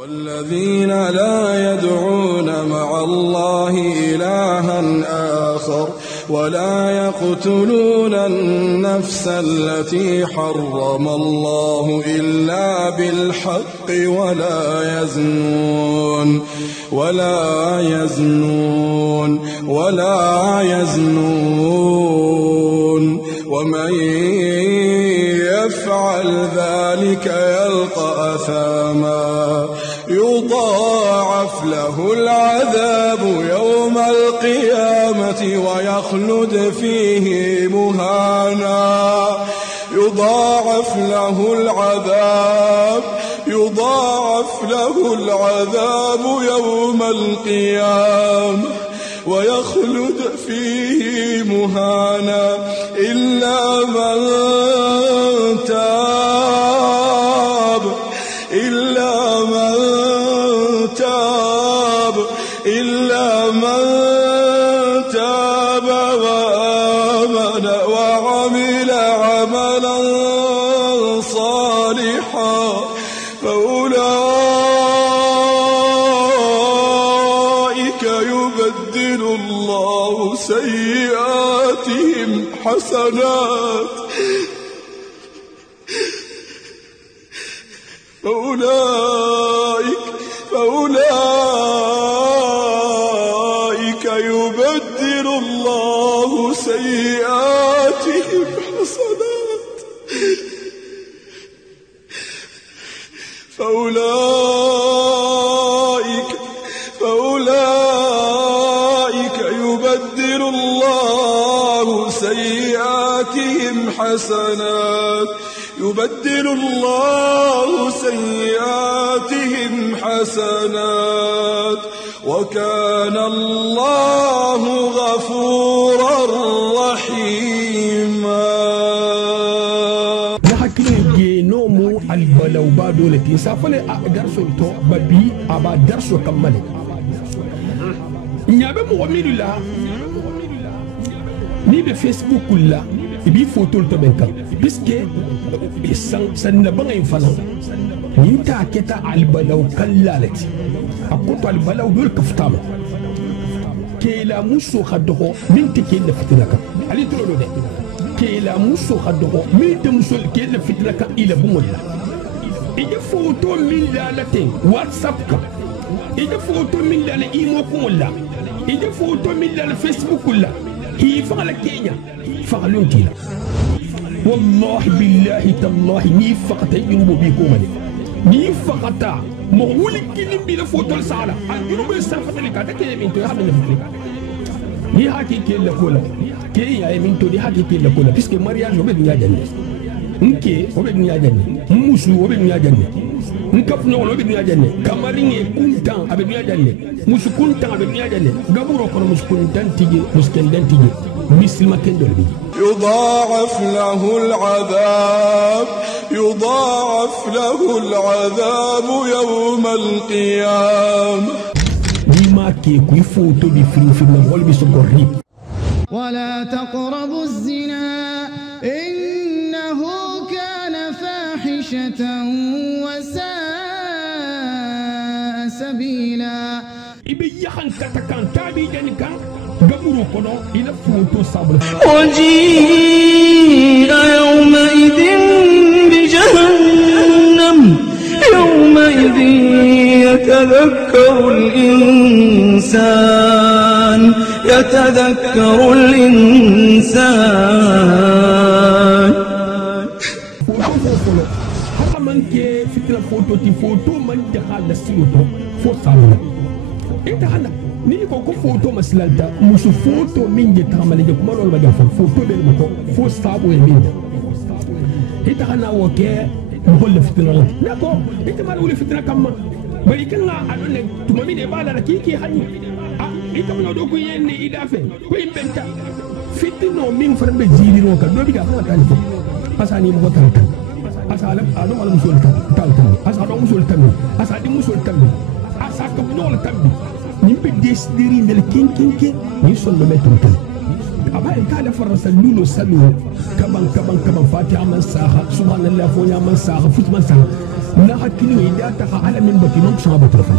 والذين لا يدعون مع الله إلها آخر ولا يقتلون النفس التي حرم الله إلا بالحق ولا يزنون ومن يفعل ذلك يلقى أثاما يضاعف له العذاب يوم القيامة ويخلد فيه مهانا يضاعف له العذاب يوم القيامة ويخلد فيه مهانا إلا من تاب وآمن وعمل عملا صالحا فأولئك يبدل الله سيئاتهم حسنات فأولئك يبدل الله سيئاتهم حسنات فأولئك يبدل الله سيئاتهم حسنات وكان الله غفورا رحيما. نحكي نومو البلو بادو التي سافلي درسو تو ببي أبا درسو كمالي نيابي مؤمن الله ni be Facebook la ibi photo to benka biske san na banga infana ni ta keta albalaw kallalati akoto albalaw dol kaftama kela muso khadho min tike na fitraka ali tolo de kela muso khadho min te muso ke na fitraka ila bumolla ije photo min la latin WhatsApp ka ije photo min la imo kumolla ije photo min la Facebook la هي فعل كينيا فعلون كيلا والله بالله تالله ني فقط ينبو بيكم ني فقط مولك كلم بلا فوتول سالا الجنوب يستفاد لك هذا كي من تو هذا نفلك ني هاكي كيلا كولا كي يا من تو دي هاكي كيلا كولا بيسك مارياج وبد نيا جنة نكي وبد نيا جنة موسو وبد نيا جنة نكفنا وبد نيا جنة كماريني كونتان وبد نيا جنة موسو كونتان وبد نيا جنة غابورو كون موسو كونتان تيجي مسكندان تيجي مسلم كندول بيجي يضاعف له العذاب يوم القيامة بما كي فوتو بفرو في المغول بسكوري ولا تقربوا الزنا إنه كان فاحشة وساء سبيلا إبي يخن كتكان تابي جنكان غبرو كنو إلى فوتو صبر وجيء يومئذ بجهنم يومئذ يتذكر الإنسان من كي فتنة فوتو من دخل السيوتو فوتو انت هلا نيكو فوتو مسلالتا مش فوتو من جتعمل لك مرة ولا بجافر فوتو بالمكو فوستابو يمين انت هلا وكي نقول فتنة نكو انت ما نقول فتنة كمان بريكنا أنك تمامين يبالا لكيكي هني انت من دوكو يني إدافع وين بنتا فتنة من فرن بجيري روكا دو بيجا فما تاني أساني مغترتان أسالم أدو على مسؤول تالتان أسالم مسؤول تامي أسالم مسؤول تامي أساكم نول تامي نيمبي ديسديري نل كين نيسون لمتر تامي أبا إنت على فرس اللولو سلو كبان فاتحة من ساخة سبحان الله فويا من ساخة فوت من ساخة na hakili ida ta ala min baki man sama batrafa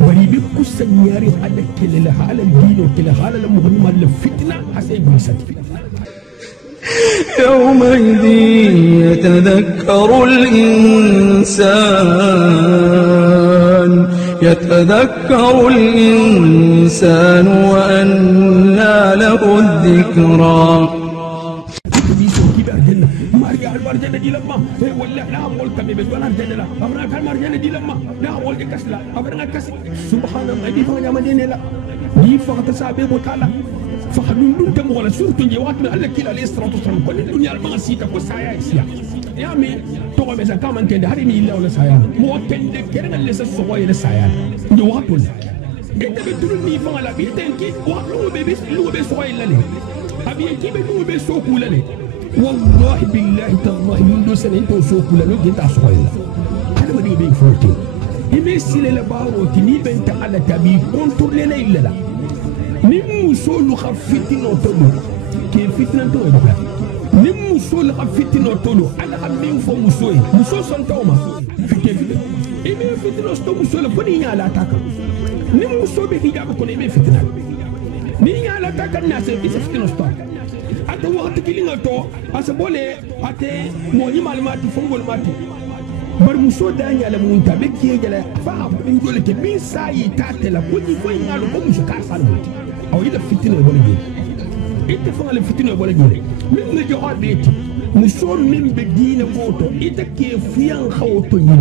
bari bi kusanyari ala kelala ala dino kelala ala muhammad la fitna asay bisat يومئذ يتذكر الإنسان وأنى له الذكرى marja albarjana di lamma walla la amol kambe be wala arjana la abra kal marjana di lamma la amol de kasla abra kasi subhanallah di fa nyamane la di fa ta sabe bo tala fa hadun dum tam wala surtu je wat Allah kila alayhi salatu wasallam ko dunya al magasita ko saya isiya ya mi to ko be sa kam antende hari mi illa wala saya mo tende keren le sa so wala saya ni watul ite be dulu ni fa la bi tenki wa lu be so wala le abi ki be lu be so kula le والله بالله تالله من دون سنة انتو سوكو لنو جنت عصوائي أنا ما دي بين فورتين يمثل لبارو تني بنت على تبي كونتور لنا إلا لا نمو سولو خفتين وطولو كيف فتنا انتو يبقى نمو سولو خفتين وطولو أنا أمين فو مسوي مسو سنتوما في كيف إمي فتنا استو مسو لفني على تاكا نمو سو بحجاب كون إمي فتنا نيني على تاكا الناس إذا فتنا استو ate wakati kilinga to asabole ate moni malmati fongol mati bar muso danya la munta be kiye la fa bin dole ke bin sayi tatela kuni ko ngalo ko muso ka sal muti aw ida fitina wala gi ite fa la fitina wala gi min ne jo abeti muso min be dina moto ite ke fiyan khawto ni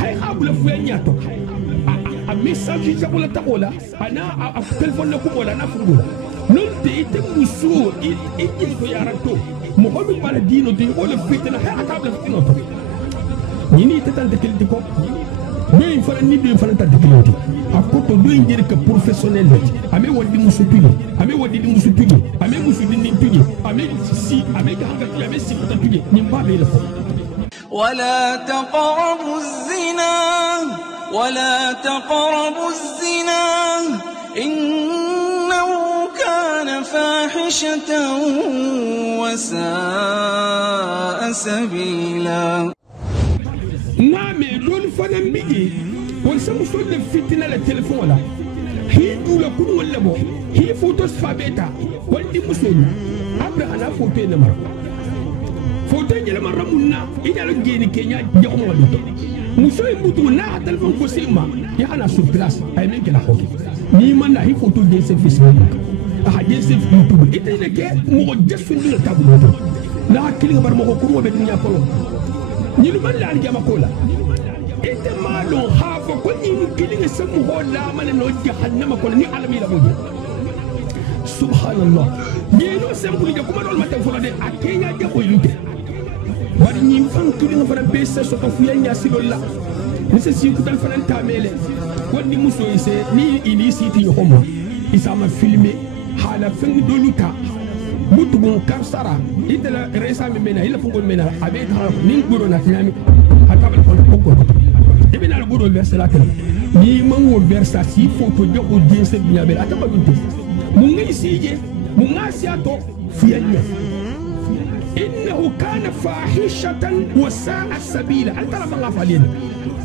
hay habula fiyan nyato a message jabula tabola ana a telephone ko wala na fungula non te ite muso ite ko yaranto mo ko min bala dino de wala fitina hay akabla fitina to ni ite tante kelti ko mais fara ni be fara tante kelti akoto do indir ka professionnel lati ame wadi muso tugi ame wadi di muso tugi ame muso di tugi ame si ame ganga ame si ko tugi ni mbabe le ko ولا تقربوا الزنا إنه كان فاحشة وساء سبيلا نعم لول فنان بيجي ونسمو سود فتنة للتليفون ولا هي دولا كون ولا بو هي فوتوس فابيتا ولدي مسلم أبرا أنا فوتو نمر فوتو نمر رمونا إذا لجيني كينيا جاكم ولدو مسلم بوتو نا تليفون كوسيما يا أنا سوبراس أي من كلا خوكي نيمان لا هي فوتو جنس فيسبوك أحجنس في يوتيوب إذا لك موجس في الدنيا تابلوتو لا كلين بار مكو كرو بدنيا كلو نيلمان لا نجا مكولا إذا ما لو خاف كوني كلين سمو هولا من نو جهنم كون ني عالمي لا بوجي سبحان الله ينو سمبل جا كوما دول ماتن فلو دي اكينيا جا بويلوتي bari ñi fan kili nga fana besse soto fu yanya silolla nese si ku dal fana tamele wonni muso ise ni ini siti yo homo isama filmé hala fengi doluta mutugun karsara idala resa mi mena ila fungol mena abe ta ni goro na tiami hakabal ko ko ibina al goro versala tan ni mango versa si photo jogo jense biabe ataba bintu mu ngi sije mu ngasiato fiyanya إنه كان فاحشة وساء سبيلا أنت لا تغاف علينا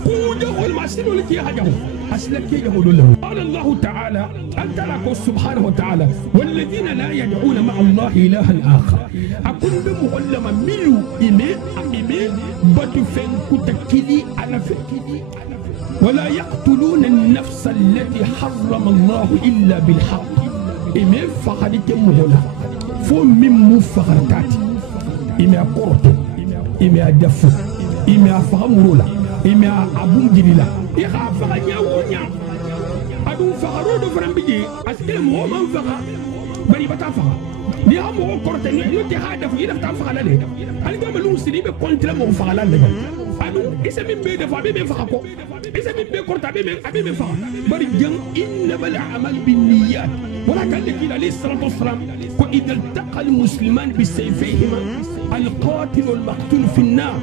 قوده المعسل التي يهجه أسلك يهود له قال الله تعالى أنت لك سبحانه وتعالى والذين لا يدعون مع الله إلها آخر أكون بمعلما ملو إمي بتفن كتكلي على فكلي ولا يقتلون النفس التي حرم الله إلا بالحق إمي فخدك مهلا فمن مفخرتاتي ime a korto ime a defu ime a fahamurula ime a abunjilila i kha faga nyawonya adu fagaro do frambiji aske mo man faga bari bata faga ni ha mo korto ni te ha defu ida ta faga la de ali ga malu sidi be kontra mo faga la de adu isa min be defa be faga ko isa min be korto be faga bari jam inna bal a'mal bin niyyat wala kan likila alayhi salatu wassalam ko idal taqal musliman bisayfihima القاتل والمقتول في النار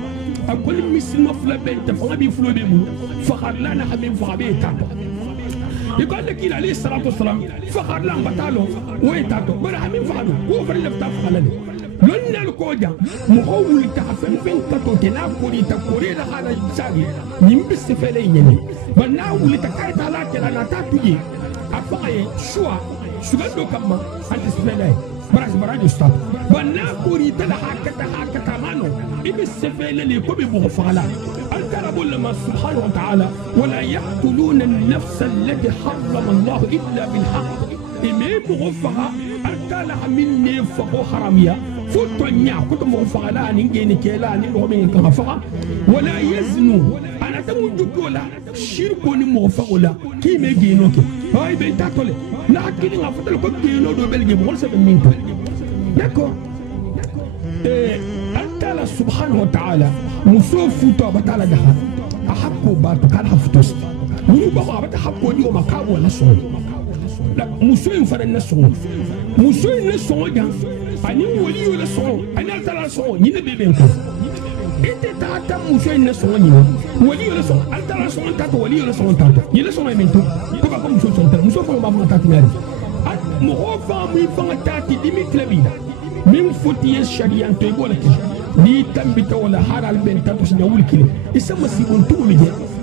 أقول مسلم فلا بنت فغبي فلو بيمو فخرلانا حبيب فغبي تاتو يقول لك إلى عليه الصلاة والسلام فخرلان بتالو ويتاتو برا حمين فغلو هو فريد فتاة فغلالو لن الكوجا مهول تحفن فين كتوتنا كوري تكوري لهذا الشاري نمبس فليني بنا ولي تكايت على كلا نتاتوي أفاي شو دو كما أنتسفلي براج استاذ بنا كوري تلحق مانو إبس فليني كوبي بغفالا أنت رب الله سبحانه وتعالى ولا يقتلون النفس التي حرم الله إلا بالحق إمي بغفها أنت لها مني فقو حرامية فوتونيا كنت مغفغلا نيجي كيلا نيجي كغفغا ولا يزنوا أنا تموجك ولا شركوني مغفغلا كي ميجينوك هاي بيتاتولي نحكي لنا فتل كنت جينو دو بلجي بغل سبب مينتو داكو أنت الله سبحانه وتعالى مصوف فوتو بتالا دها أحبكو باتو كان حفتوس ونبغى بتحبكو ديو مكاو ولا سون لا مسوين فرن نسون مسوين نسون جان أني ولي ولا سون أنا ترى سون ينا بيبينكو أنت تاتا مسوين نسون ينا ولي ولا سون أنت ترى سون تاتو ولي ولا سون تاتو يلا سون يمنتو كم كم مسوين سون تاتو مسوين فما بابنا تاتو ناري مهوفا ميفا تاتي ديمي كلابينا من فتي الشريان تقول لك دي تنبت ولا حرال بين تاتو سنقول كله إسمى سيبون تقول لي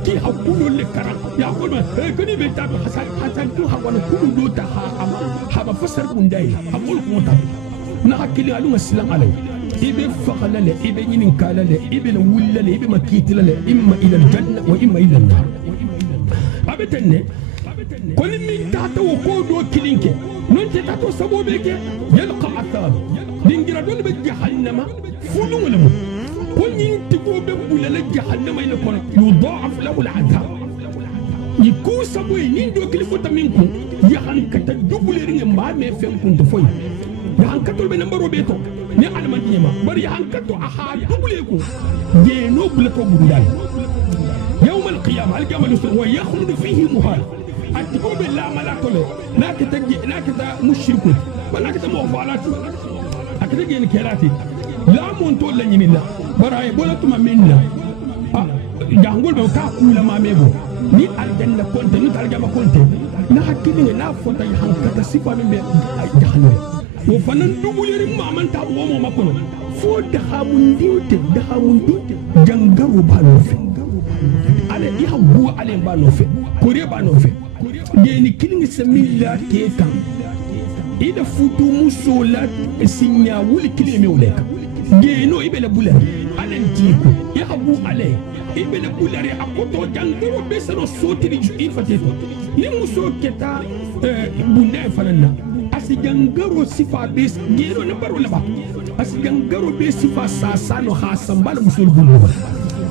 كي هقولوا لك كرام يقول ما كني بتابع حسن تو هقول كل دو تها أما هذا فسر بنداي هقول كم تابع نحكي على السلام عليه إبن فقلله إبن ينكاله إبن ولله إبن مكيتله إما إلى الجنة وإما إلى النار أبتني كل من تاتو كودو كلينك نون تاتو سبو بيك يلقى عذاب دينجرا دول بجهنم فلو لمو كل ينتبو بقول لجهنم ينكون يضاعف له العذاب يكون سبوي نيندو كلفوتا منكم يهان كتجبل رين ما مفهم كنت فوي يهان كتول بنمبرو بيتو ني على مديما بر يهان كتو احا دبليكو دينو بلتو بندال يوم القيامه الجمل ويخلد فيه مهال أتقول بالله ما لا تولي لا كتجي لا كتا مشركون ولا كتا مغفالات أكتجي نكيراتي لا مونتول لني منا براي بولتو ما منا جانغول بكاكولا ما ميبو ni aljanna konte ni aljanna konte na hakili na fota yi hankata sifa min be jahannam wo fanan dubuliri maman ta wo mo makono fo da hamundinte jangaru ba no fe ale di habu ale ba no fe kore ba no fe de ni kilingi semilla ke kan ida futu musola sinya wuli kilime uleka de no ibele bulari ale diko ya habu ale ibele bulari akoto jangiro besano sotiri ifateto ni muso keta bunda fanana asigangaro sifa bes gero na baro laba asigangaro be sifa sasano hasambala musul buluba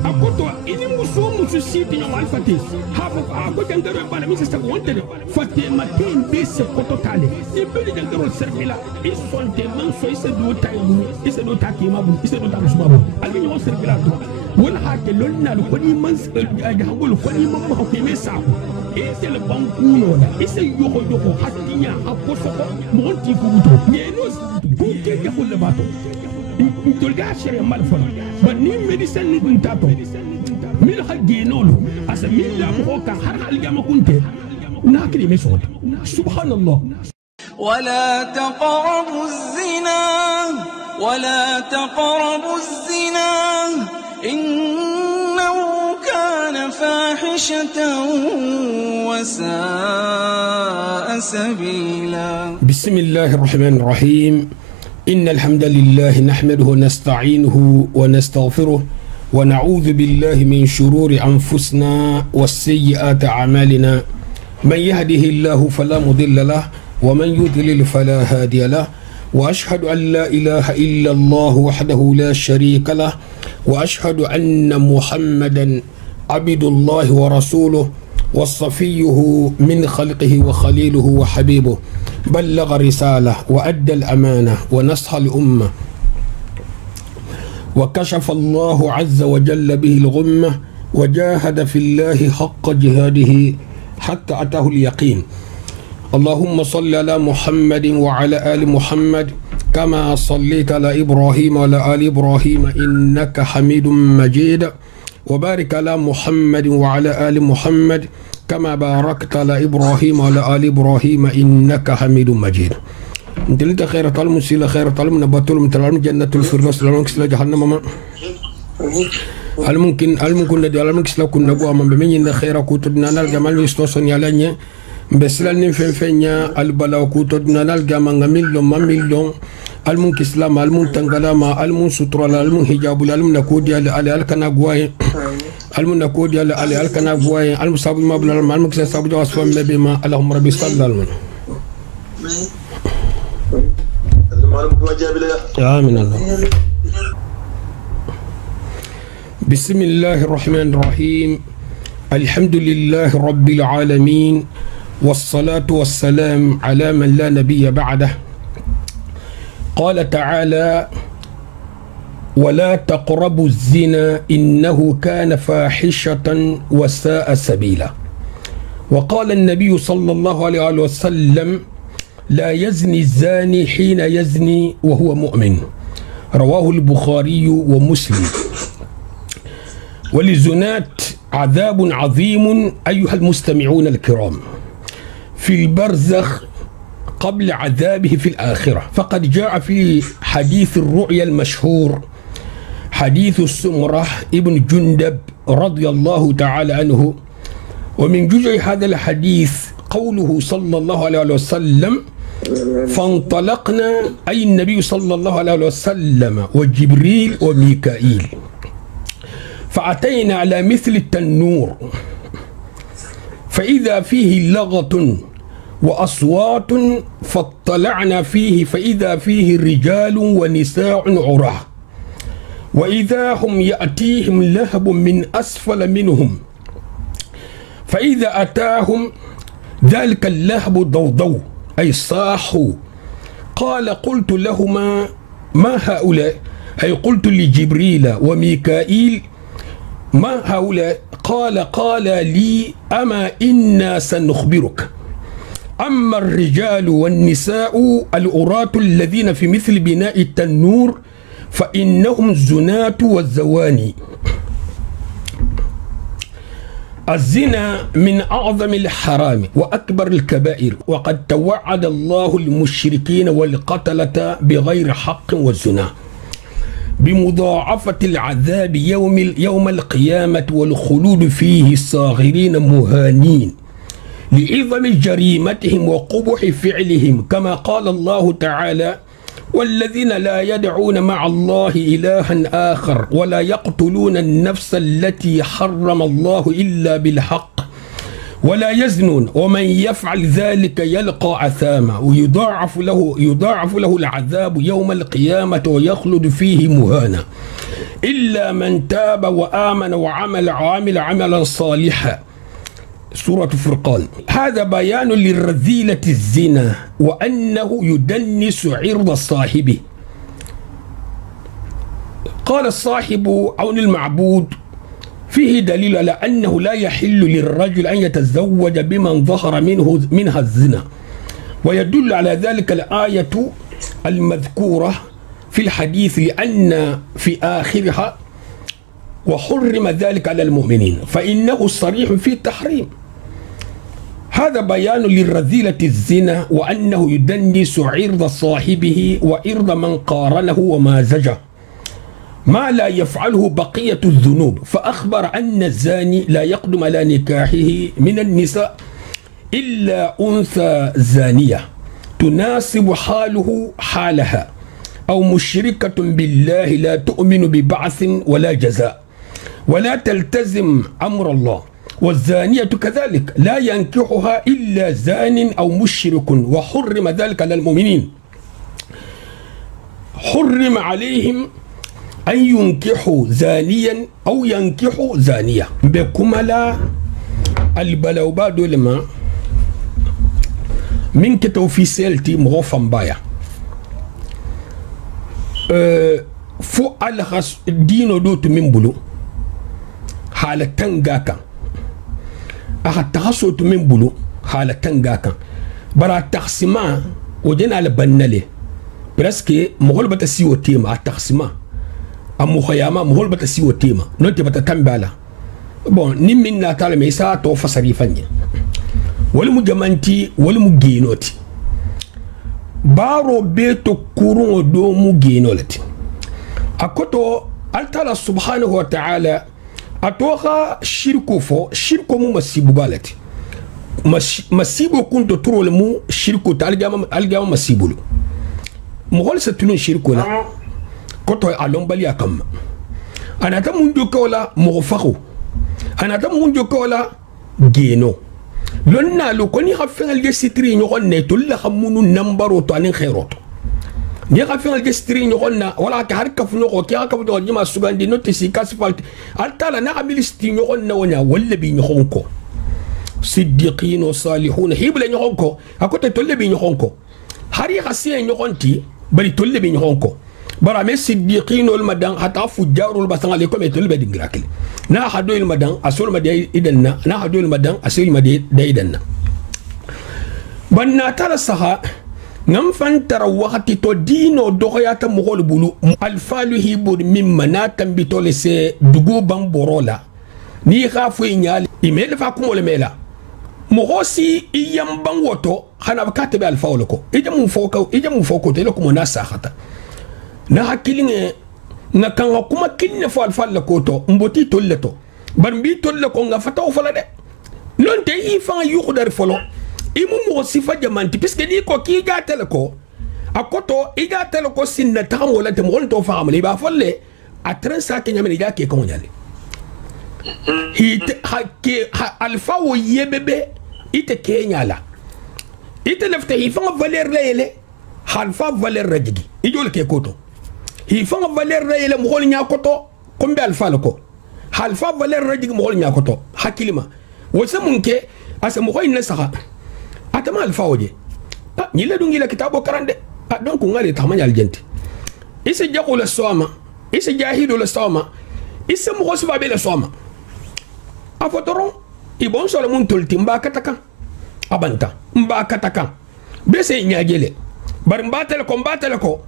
akoto ini muso siti no alfate hafu ako jangaro bala mi sesta wontere fate matin be se koto kale ibele jangaro servila isonte manso ise do tayibu ise do takima bu ise do tamusbabu albi no servila to wala hake lonna ko ni man hangol ko ni man ko ke mesa ise le bankuno da ise yoko hatiya aposo monti ko buto nenos ko ke ko le bato tolga shere mal fona ba ni medicine ni tato min hagenolo asa min la ko ka har hal jama kunte nakri me sot subhanallah ولا تقربوا الزنا إنه كان فاحشة وساء سبيلا. بسم الله الرحمن الرحيم. إن الحمد لله نحمده ونستعينه ونستغفره ونعوذ بالله من شرور أنفسنا والسيئات أعمالنا من يهده الله فلا مضل له ومن يضلل فلا هادي له وأشهد أن لا إله إلا الله وحده لا شريك له وأشهد أن محمدا عبد الله ورسوله وصفيه من خلقه وخليله وحبيبه بلغ رسالة وأدى الأمانة ونصح الأمة وكشف الله عز وجل به الغمة وجاهد في الله حق جهاده حتى أتاه اليقين. اللهم صل على محمد وعلى آل محمد كما صليت على إبراهيم وعلى آل إبراهيم إنك حميد مجيد وبارك على محمد وعلى آل محمد كما باركت على إبراهيم وعلى آل إبراهيم إنك حميد مجيد. انت خير طالم سيلا خير طالم نباتول متلالم جنة الفردوس لالم كسلا جهنم ما هل ممكن ندي لالم كسلا كنا قوا من بمين خير كوتنا الجمال يستوصن يالني بسلال نفنفنيا البلاو كوتنا الجمال مليون ما مليون المون كسلام المون تنغلاما المون سترال المون حجاب المون نكودي على الكنا قواي المون نكودي على الكنا قواي المون صابو ما بلا المون كسلا صابو جواز فم بما اللهم ربي صلى الله آمين الله. بسم الله الرحمن الرحيم الحمد لله رب العالمين والصلاة والسلام على من لا نبي بعده. قال تعالى ولا تقربوا الزنا إنه كان فاحشة وساء سبيلا. وقال النبي صلى الله عليه وسلم لا يزني الزاني حين يزني وهو مؤمن. رواه البخاري ومسلم. وللزنات عذاب عظيم أيها المستمعون الكرام في البرزخ قبل عذابه في الآخرة. فقد جاء في حديث الرؤيا المشهور حديث السمرة ابن جندب رضي الله تعالى عنه. ومن جزء هذا الحديث قوله صلى الله عليه وسلم فانطلقنا أي النبي صلى الله عليه وسلم وجبريل وميكائيل فأتينا على مثل التنور فإذا فيه لغة وأصوات فاطلعنا فيه فإذا فيه رجال ونساء عراه وإذا هم يأتيهم لهب من أسفل منهم فإذا أتاهم ذلك اللهب ضوضوا أي صاحوا. قال قلت لهما ما هؤلاء أي قلت لجبريل وميكائيل ما هؤلاء؟ قال لي أما إنا سنخبرك. أما الرجال والنساء الأراة الذين في مثل بناء التنور فإنهم الزناة والزواني. الزنا من أعظم الحرام وأكبر الكبائر وقد توعد الله المشركين والقتلة بغير حق والزنا بمضاعفة العذاب يوم القيامة والخلود فيه صاغرين مهانين لعظم جريمتهم وقبح فعلهم كما قال الله تعالى والذين لا يدعون مع الله إلها آخر ولا يقتلون النفس التي حرم الله إلا بالحق ولا يزنون ومن يفعل ذلك يلقى عثاما ويضاعف له العذاب يوم القيامة ويخلد فيه مهانا إلا من تاب وآمن وعمل عملا صالحا. سورة فرقان. هذا بيان للرذيلة الزنا وأنه يدنس عرض صاحبه. قال الصاحب عون المعبود فيه دليل على أنه لا يحل للرجل أن يتزوج بمن ظهر منها الزنا ويدل على ذلك الآية المذكورة في الحديث لأن في آخرها وحرم ذلك على المؤمنين فإنه صريح في التحريم. هذا بيان للرذيلة الزنا وأنه يدنس عرض صاحبه وعرض من قارنه ومازجه ما لا يفعله بقية الذنوب. فأخبر أن الزاني لا يقدم على نكاحه من النساء إلا أنثى زانية تناسب حاله حالها أو مشركة بالله لا تؤمن ببعث ولا جزاء ولا تلتزم أمر الله. والزانية كذلك لا ينكحها إلا زان أو مشرك وحرم ذلك على المؤمنين. حرم عليهم أن ينكحوا زانيا أو ينكحوا زانية بكملا البلوبا دولما من كتو في سيلتي مغفن بايا فو الخص دينو دوت من بلو حالة تنغاكا أخذ من بلو حالة تنغاكا برا تقسيما وجنا لبنالي برسكي مغول بتسيو تيما التقسيما أمو خياما مغول بتسيو تيما نوتي بتتنبالا بون نمين ناتال ميسا توفى صريفاني ولمو جمانتي ولمو جينوتي baro beto kurun do mu genolati akoto altala subhanahu wa ta'ala atoka shirku fo shirku mu masibu balati masibu kunto turole mu shirku ta algama masibulu mogol satulun shirku la koto alon bali akam anata mundu kola mogfaqu anata mundu kola geno lonna lo koni khafengal ge sitri nyogon ne to la khamunu nambaro to anin khairoto ni khafengal ge sitri nyogon na wala ka har kafu no ko ka kafu do jima sugandi notisi kasfalt altala na amil sti nyogon na wonya walla bi nyogon ko siddiqin wa salihun hibla nyogon ko akote tolle bi nyogon ko hari khasiye nyogon ti bari tolle bi nyogon ko bara me siddiqin wal madan hata fujarul basanga le ko me tolle be dingrakil na hado il madan asul madai idanna na hado il madan asul madai idanna banna tara saha ngam fantara wakati to dino dogoyata mogol bulu alfalu hibur mimma na tambito le se dugu bamborola ni khafu nyal email fa kumole mela mogosi iyam bangoto khana bakate be alfaulu ko ijamu foko te ko na sahata na hakilinge nga kanga kuma kinne fo alfalla koto mboti tolleto barmbi tolle ko nga fataw fala de non te yi fa yuqdar folo imu mo sifa jamanti puisque di ko ki gatel ko akoto iga tel ko sinna tam wala te mo to fa amali ba folle a trensa ke nyameni ga ke ko nyale hit hakke alfa wo yebebe ite ke nyala ite lefte yi fa valeur lele halfa valeur rajigi idol ke koto hi fanga valer rayele mo hol nyakoto kombe alfa lako halfa valer rajig mo hol nyakoto hakilima wasa munke asa mo hoy nasaha atama alfa oje ni la dungi la kitabo karande donc ngale tamanya aljenti ise jaqul sawma ise jahidul sawma ise mo hosba be le sawma afotoron ibon solo mun tolti mba kataka abanta mba kataka bese nyagele bar mbatele ko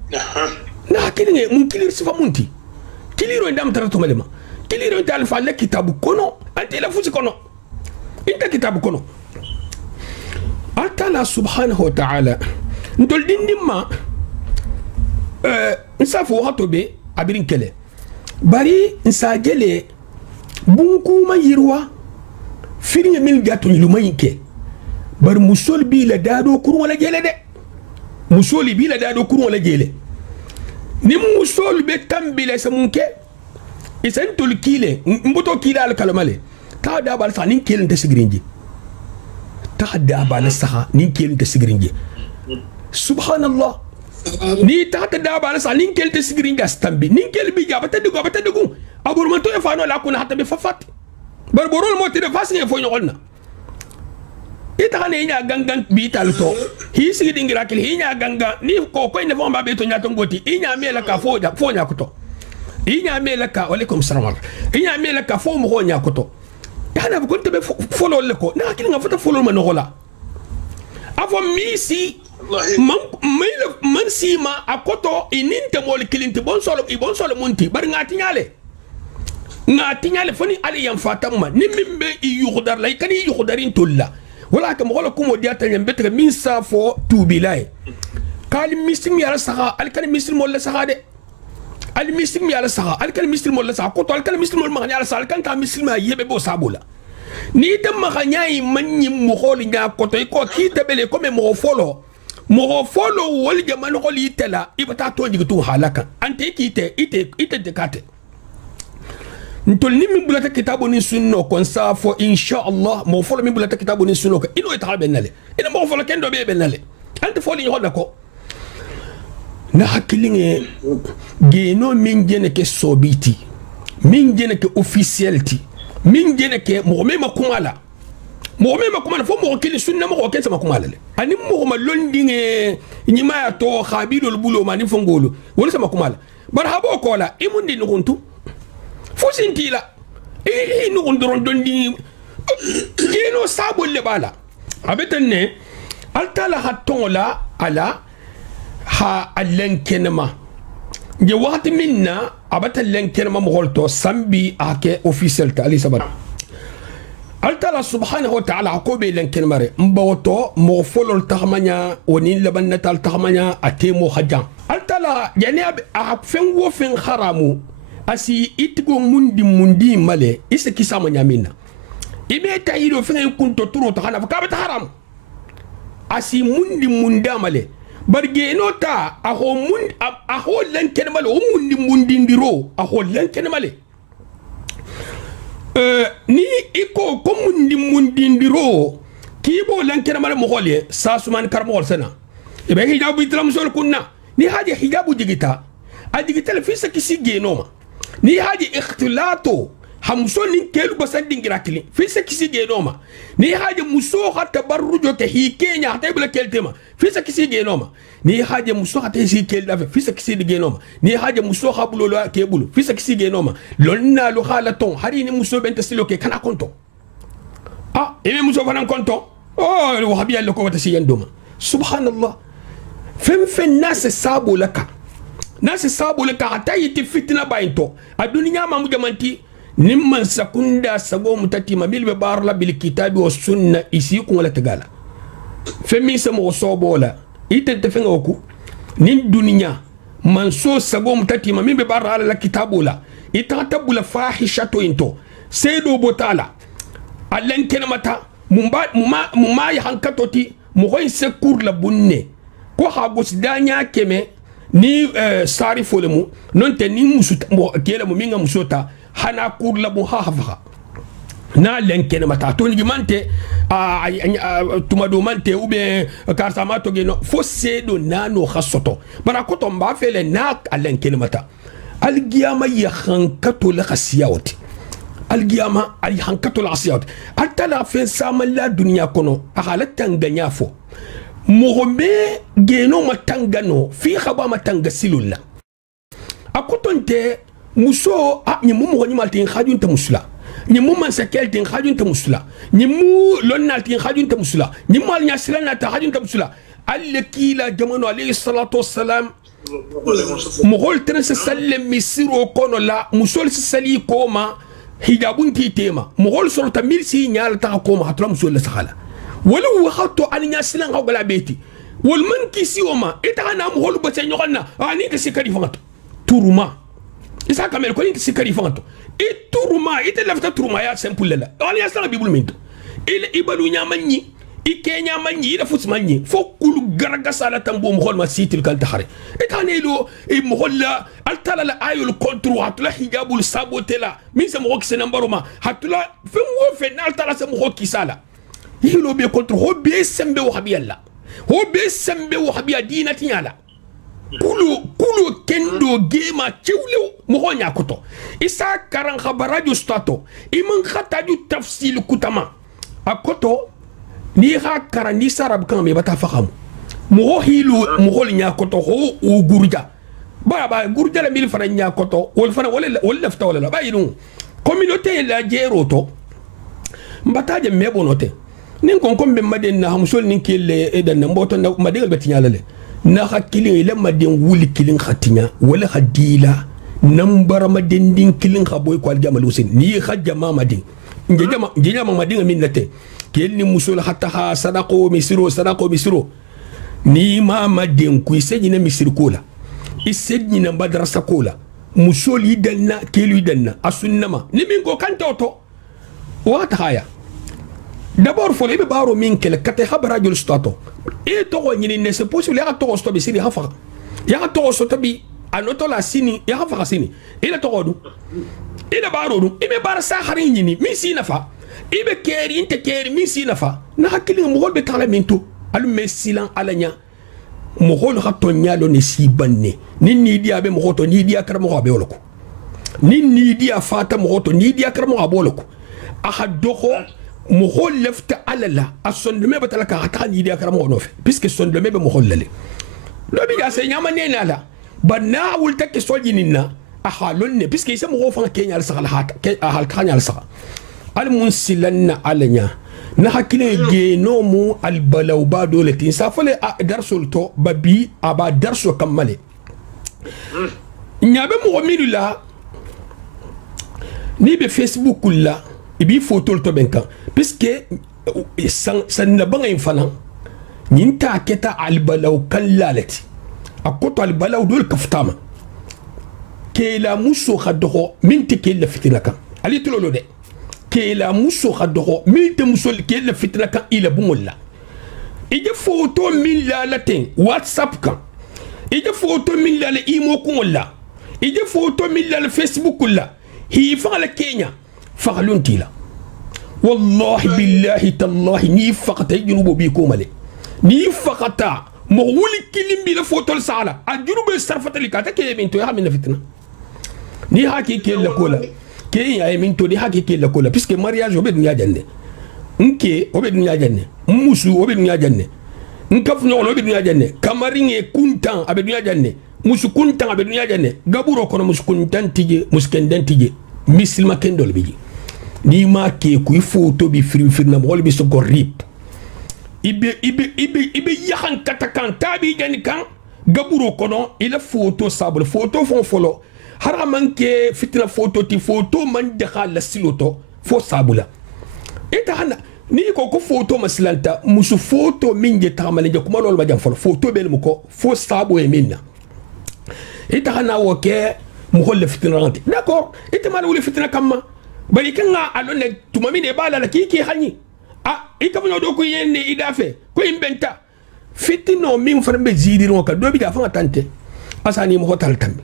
na kilinge mun kilir sifa munti kiliro ndam tarato malema kiliro dal fa le kitabu kono anti la fusi kono inta kitabu kono atala subhanahu wa ta'ala ndol dindimma nsafo hatobe abirin kele bari nsagele bunku mayirwa firinye mil gato lumayinke bar musol bi la dado kurun wala jele de musoli bi la dado kurun wala jele ni musol be tambile sa munke isen tul kile mboto kila al kalamale ta da bal sa nin kelen te sigrinji ta da bal sa nin kelen te sigrinji subhanallah ni ta da bal sa nin kelen te sigrinji stambi nin kel bi gabata dugu abur man to e fano la kuna hatta be fafat bar borol moti de fasine fo nyolna ita kana nya gangan bi talto hi sigi dingira kil hi nya ganga ni ko ne fo mba be to nya to ngoti inya mela ka fo nya kuto inya mela ka alaikum salam inya mela ka fo mo nya kuto yana bu kunte be folo le ko na kil nga fota folo man gola afo misi man sima akoto ininte mol kilinte bon solo munti bar ngati nyale fani ali yam fatamma ni mimbe yugdar lay kan yugdarin tulla wala kam wala kumo diata nyam betre min sa fo tubilay kal muslim ya saha al kan muslim wala saha de al muslim ya saha al kan muslim wala saha ko to al kan muslim wala ma ya saha al kan ta muslim yebe bo sabula ni dem ma nyai manni mo khol nya ko to ko ki tebele ko me mo folo wol jaman khol yitela ibata to jigitu halaka ante kite ite de kate ntol ni min bulata kitabu ni sunno kon sa fo insha Allah mo folo min bulata kitabu ni sunno ko ino ita benale ina mo folo kendo be benale ante folo ni hoda ko na hakilinge geno min jene ke sobiti min jene ke officiality min jene ke mo me makumala fo mo kili sunna mo ko sama kumala le ani mo ma londinge nyima to khabidul bulo mani fongolo wala sama kumala bar habo ko la imundi nukuntu fusintila no ndron dondi kino sabol le bala abetane altala hatonla ala ha alenkenema je wakati minna abata lenkenema mo holto sambi ake official ta ali sabara altala subhanahu wa ta'ala ko be len kenmare mbawoto mo folol taxmanya woni laban natal taxmanya atemo hajan altala yani a fen wo fen haramu asi itgo mundi male ise kisama nyamina ibe tayido fen kunto turo to hana ka bata haram asi mundi male barge nota aho len kenmale o mundi ndiro aho len kenmale ni iko ko mundi ndiro kibo len kenmale mo hole sa suman karmo sana ibe hijabu itram sol kunna ni haja hijabu digita a digita fi sakisi genoma ni haji ikhtilato hamso ni kelu basan dingira kili fi sakisi genoma ni haji muso hatta barrujo ke hi kenya hatta ibla keltema fi sakisi genoma ni haji muso hatta si kelda fi sakisi genoma ni haji muso habulo ke bulu fi sakisi genoma lonna lo halaton hari ni muso benta silo ke kana konto ebe muso fanan konto lo habiya lo ko wata si yandoma subhanallah fem nas sabo laka nasi sabu le ka hata yiti fitina bainto adunia mamu jamanti nimman sakunda sago mutati mabil be barla bil kitabi was sunna isi ko wala tagala femi samo sobola ite te fenga oku nin dunia man so sago mutati mabil be barla la kitabula ita tabula fahishato into sedo botala allen kenamata mumma ya hankatoti mo hoy sekur la bunne ko ha gos danya keme ni sari folemu non te ni musuta kele mo minga musota hana kurla bo hafa na lenken mata to ni mante tumado mante ube kartama to geno fo sedo nano khasoto bara ko to mba fele na lenken mata algiyama ya khankato la khasiyawti algiyama ay khankato la khasiyawti atala fe samalla dunya kono ahalatan ganyafo Mogombe geno matangano fi khaba matanga silula akotonte muso ni mumo ni maltin khajun ta musula ni mumo sakel tin khajun ta musula ni mu lonna tin khajun ta musula ni mal nya silana ta khajun ta musula alkila jamanu alayhi salatu wassalam mogol tan sallam misiro kono la musol sali koma hijabun ti tema mogol sorta milsi nyaal ta koma hatram musol sakhala ولو وخطو أن يسلن أو بلا بيتي والمن كيسي وما إتانا مهول بتشين يغنى أني كسكري فانتو تورما إذا كمل كوني كسكري فانتو تورما إتلفت تورما يا سمبل لا أنا يسلن بيقول مينتو إلى إبلو نيامني إكينيا مني إلى فوت مني فوق كل غرقة على تنبو مهول ما سيتل كان تحري إتاني له مهول التلا لا أيو الكونترو هتلا حجاب السابو تلا مين سموه كسنمبرو ما هتلا فين وفين التلا سموه كيسالا يلو بي كونتر هو بي سمبي وحبي الله هو بي سمبي وحبي دينتي يالا كلو كندو جيما تشولو مغنيا كوتو إسا كاران خبراجو ستاتو إمن خطاجو تفصيل كتما أكوتو نيها كاران نيسا رب كامي بتا فخامو مغو هيلو مغول نيا كوتو هو وغورجا با غورجا لا ميل فران نيا كوتو والفنا ولا فتا ولا با ينو كومينوتي لا جيروتو مباتاجي ميبونوتي nin kon kon be maden na hamsol nin kille edan na mboto na maden betinya lale na hakilin ile maden wuli kilin khatinya wala hadila nambar maden din kilin khaboy ko aljamal husin ni khajama maden njama maden min nate kelni musul hatta ha sadaqo misiro ni ma maden ku isejina misir kola isejina madrasa kola musul yidanna kelu yidanna asunnama ni min ko kan toto wa haya d'abord faut les baro min kel kate habara jul stato e to ni ne c'est possible ya to sto bi sini hafa ya to sto bi anoto la sini ya hafa sini ila to godu ila baro du ibe bar sa harin ni mi sina fa ibe keri inte keri mi sina fa na hakili mo golbe tala minto al mesilan alanya mo gol hatto nyalo ne sibanne ni dia be mo hoto ni dia karamo be woloko ni dia fata mo hoto ni dia karamo aboloko ahadoko مخول لفت على لا الصندوق بتلك هتاني دي أكرم ونوف بس الصندوق بمخول لي لو بيجا سينما نينا لا بنا ولتك سوليننا أحالون بس كيس مغوفا كينيا على سخالات أحال كانيا على سخا المنسلنا علينا نحكي جينومو البلو بادو لتين سافلي درسولتو ببي أبا درسو كمالي نيابي مغمينو لا نيبي فيسبوك لا ibi photo to benka puisque san na banga infana ninta keta albalaw kallalati akoto albalaw dol kaftama ke la muso khadho minti ke la fitina kan ali tololo de ke la muso khadho minti muso ke la fitina kan ila bumulla ije photo min la latin whatsapp kan ije photo min la imo kulla ije photo min la facebook kulla hi fala kenya فغلون تيلا والله بالله تالله ني فقط جنوب بيكم عليه ني فقط مغولي كلم بلا فوتول سالا الجنوب الصرفة اللي كاتا كي منتو يا من فتنة ني هاكي كي لكولا كي يا منتو ني هاكي كي لكولا بيسكي مارياج وبد نيا جنة نكي وبد نيا جنة موسو وبد نيا جنة نكف نول وبد نيا جنة كامارين كونتان وبد نيا جنة موسو كونتان وبد نيا جنة غابورو كونو موسو كونتان تيجي مسكندن تيجي مسلم كندول بيجي ni ma ke ku photo bi fir na wol bi so go rip ibe yahan katakan tabi jani kan gaburo kono ila photo sabul photo fon folo har manke fitna photo ti photo man dakhala siloto fo sabula eta hana ni ko photo maslanta musu photo minje tamale je kuma lol ma jam photo bel muko fo sabo e minna eta hana woke mu hol fitna ranti d'accord eta mal wol fitna kamma bari kan ga alon ne tumami ne bala la kiki hanyi ika mo do ko yenne idafe ko imbenta fitino min farbe zidi no ka do bi da fa tante asani mo hotal tambi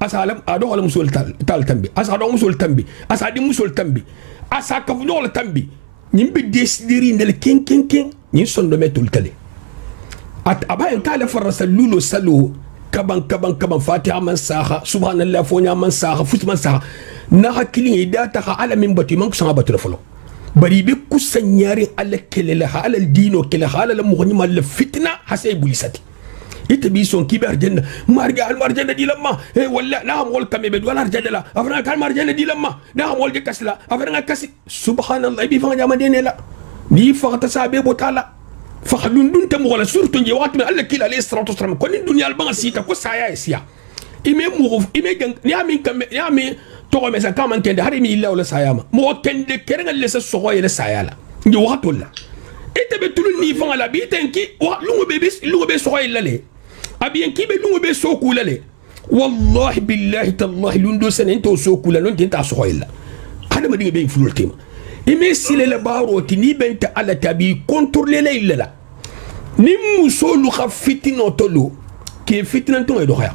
asalam ado wala musul tal tambi asa do musul tambi asa di musul tambi asa ka fu wala tambi nyimbe desidiri ndel ken nyi sondo metul tale at abayen tale farasa lulo salu kaban fatiha man saha subhanallah fonya man saha fut man saha na hakilin idata ha ala min bati man kusan batu folo bari be kusanyari ala kelela ala dino kelela ala mughni mal fitna hasay bulisati ite bi son kibar janna marga al marjana di lamma walla na am wol kambe wala arjana la afna kal marjana di lamma na am wol de kasla afna kasi subhanallah bi fa jama dene la ni fa ta sabe botala فخلون تم ولا سورة جوات من الله كلا عليه الصلاة والسلام كون الدنيا البان سيتا كو سايا اسيا إمي مغف إمي جن يامي كم يامي توه مثلا كمان كنده هاري مي الله ولا سايا ما مو كنده كرنا اللي سسوغا يلا سايا لا جوات ولا إنت بتقول نيفان على بيتنكي لونغ بيبس لونغ بيسوغا يلا ليه أبي إنكي بلونغ بيسوكو لا ليه والله بالله تالله لوندو سنة أنت وسوكو لا لون تنتا سوغا يلا هذا ما دين بين فلول تيما ime sile le baro ti ni benta ala tabi contrôler la illa ni musolu khafitino tolo ke fitna to edo khaya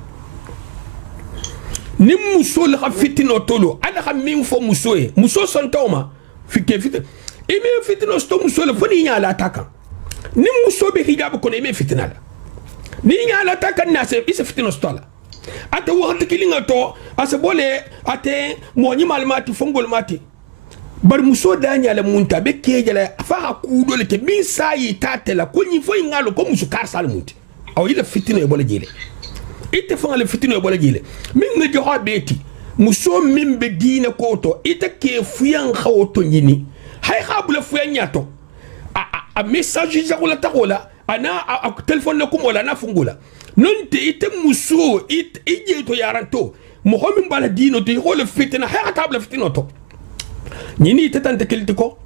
ni musolu khafitino tolo ala khamin fo musoe muso santoma fike fitna ime fitno sto musole foni nya la taka ni muso be hijab ko ime fitna la ni nya la taka na se ise fitno sto la ate wakati kilinga to asebole ate mo nyi malmati fongol mati bar muso danya la munta be kejala fa ku dole ke min sayi tatela ko ni fo ngalo ko musu kar sal munti aw ila fitino e bola jile ite fa la fitino e bola jile min ne jo habeti muso min be dina ko to ite ke fuyan khawto nyini hay khabula fuyan nyato a message jagola tagola ana a telephone ko wala na fungula non te ite muso ite ije to yaranto mo homin bala dino to ko le fitina hay tabla fitino to nini tetante kiliti ko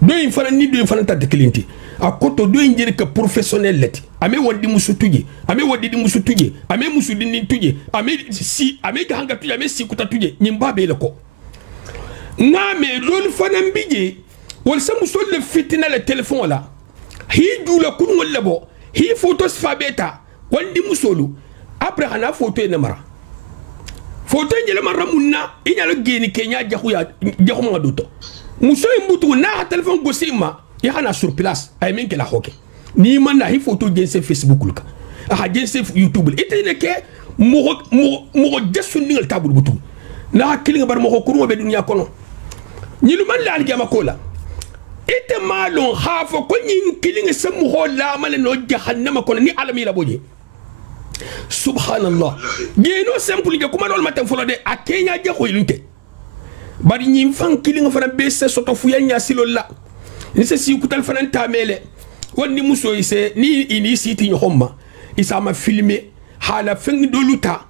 do in fana ni do in fana tante kilinti akoto do in jeri ka professionnel leti ame wandi musu tuje ame wadi di musu tuje ame musu din tuje ame si ame ga hanga tuje ame si kuta tuje nyimba be le ko ngame lol fana mbije wal sa musu le fitina le telephone la hi dula kun wala bo hi photos fa beta wandi musolu après hana photo e namara foto njele maramunna inyalo geni Kenya jahu ngaduto muso imbutu na telefon gosima ya hana sur place ay minke la hoke ni man na hi foto jense Facebook luka aha jense YouTube itene ke mo jesu ningal tabul butu na kilinga bar mo ko be dunya kono nyilu man la algama kola ite malon hafa ko nyin kilinga samu ho la male no jahannama kono ni alami la boje subhanallah geno simple je kuma dol matam folo de akenya je ko ilunte bari nyim fan kilinga fana be se soto fuya nya silolla ni se si kutal fana tamele wonni muso ise ni ini siti nyoma isa ma filmer hala feng doluta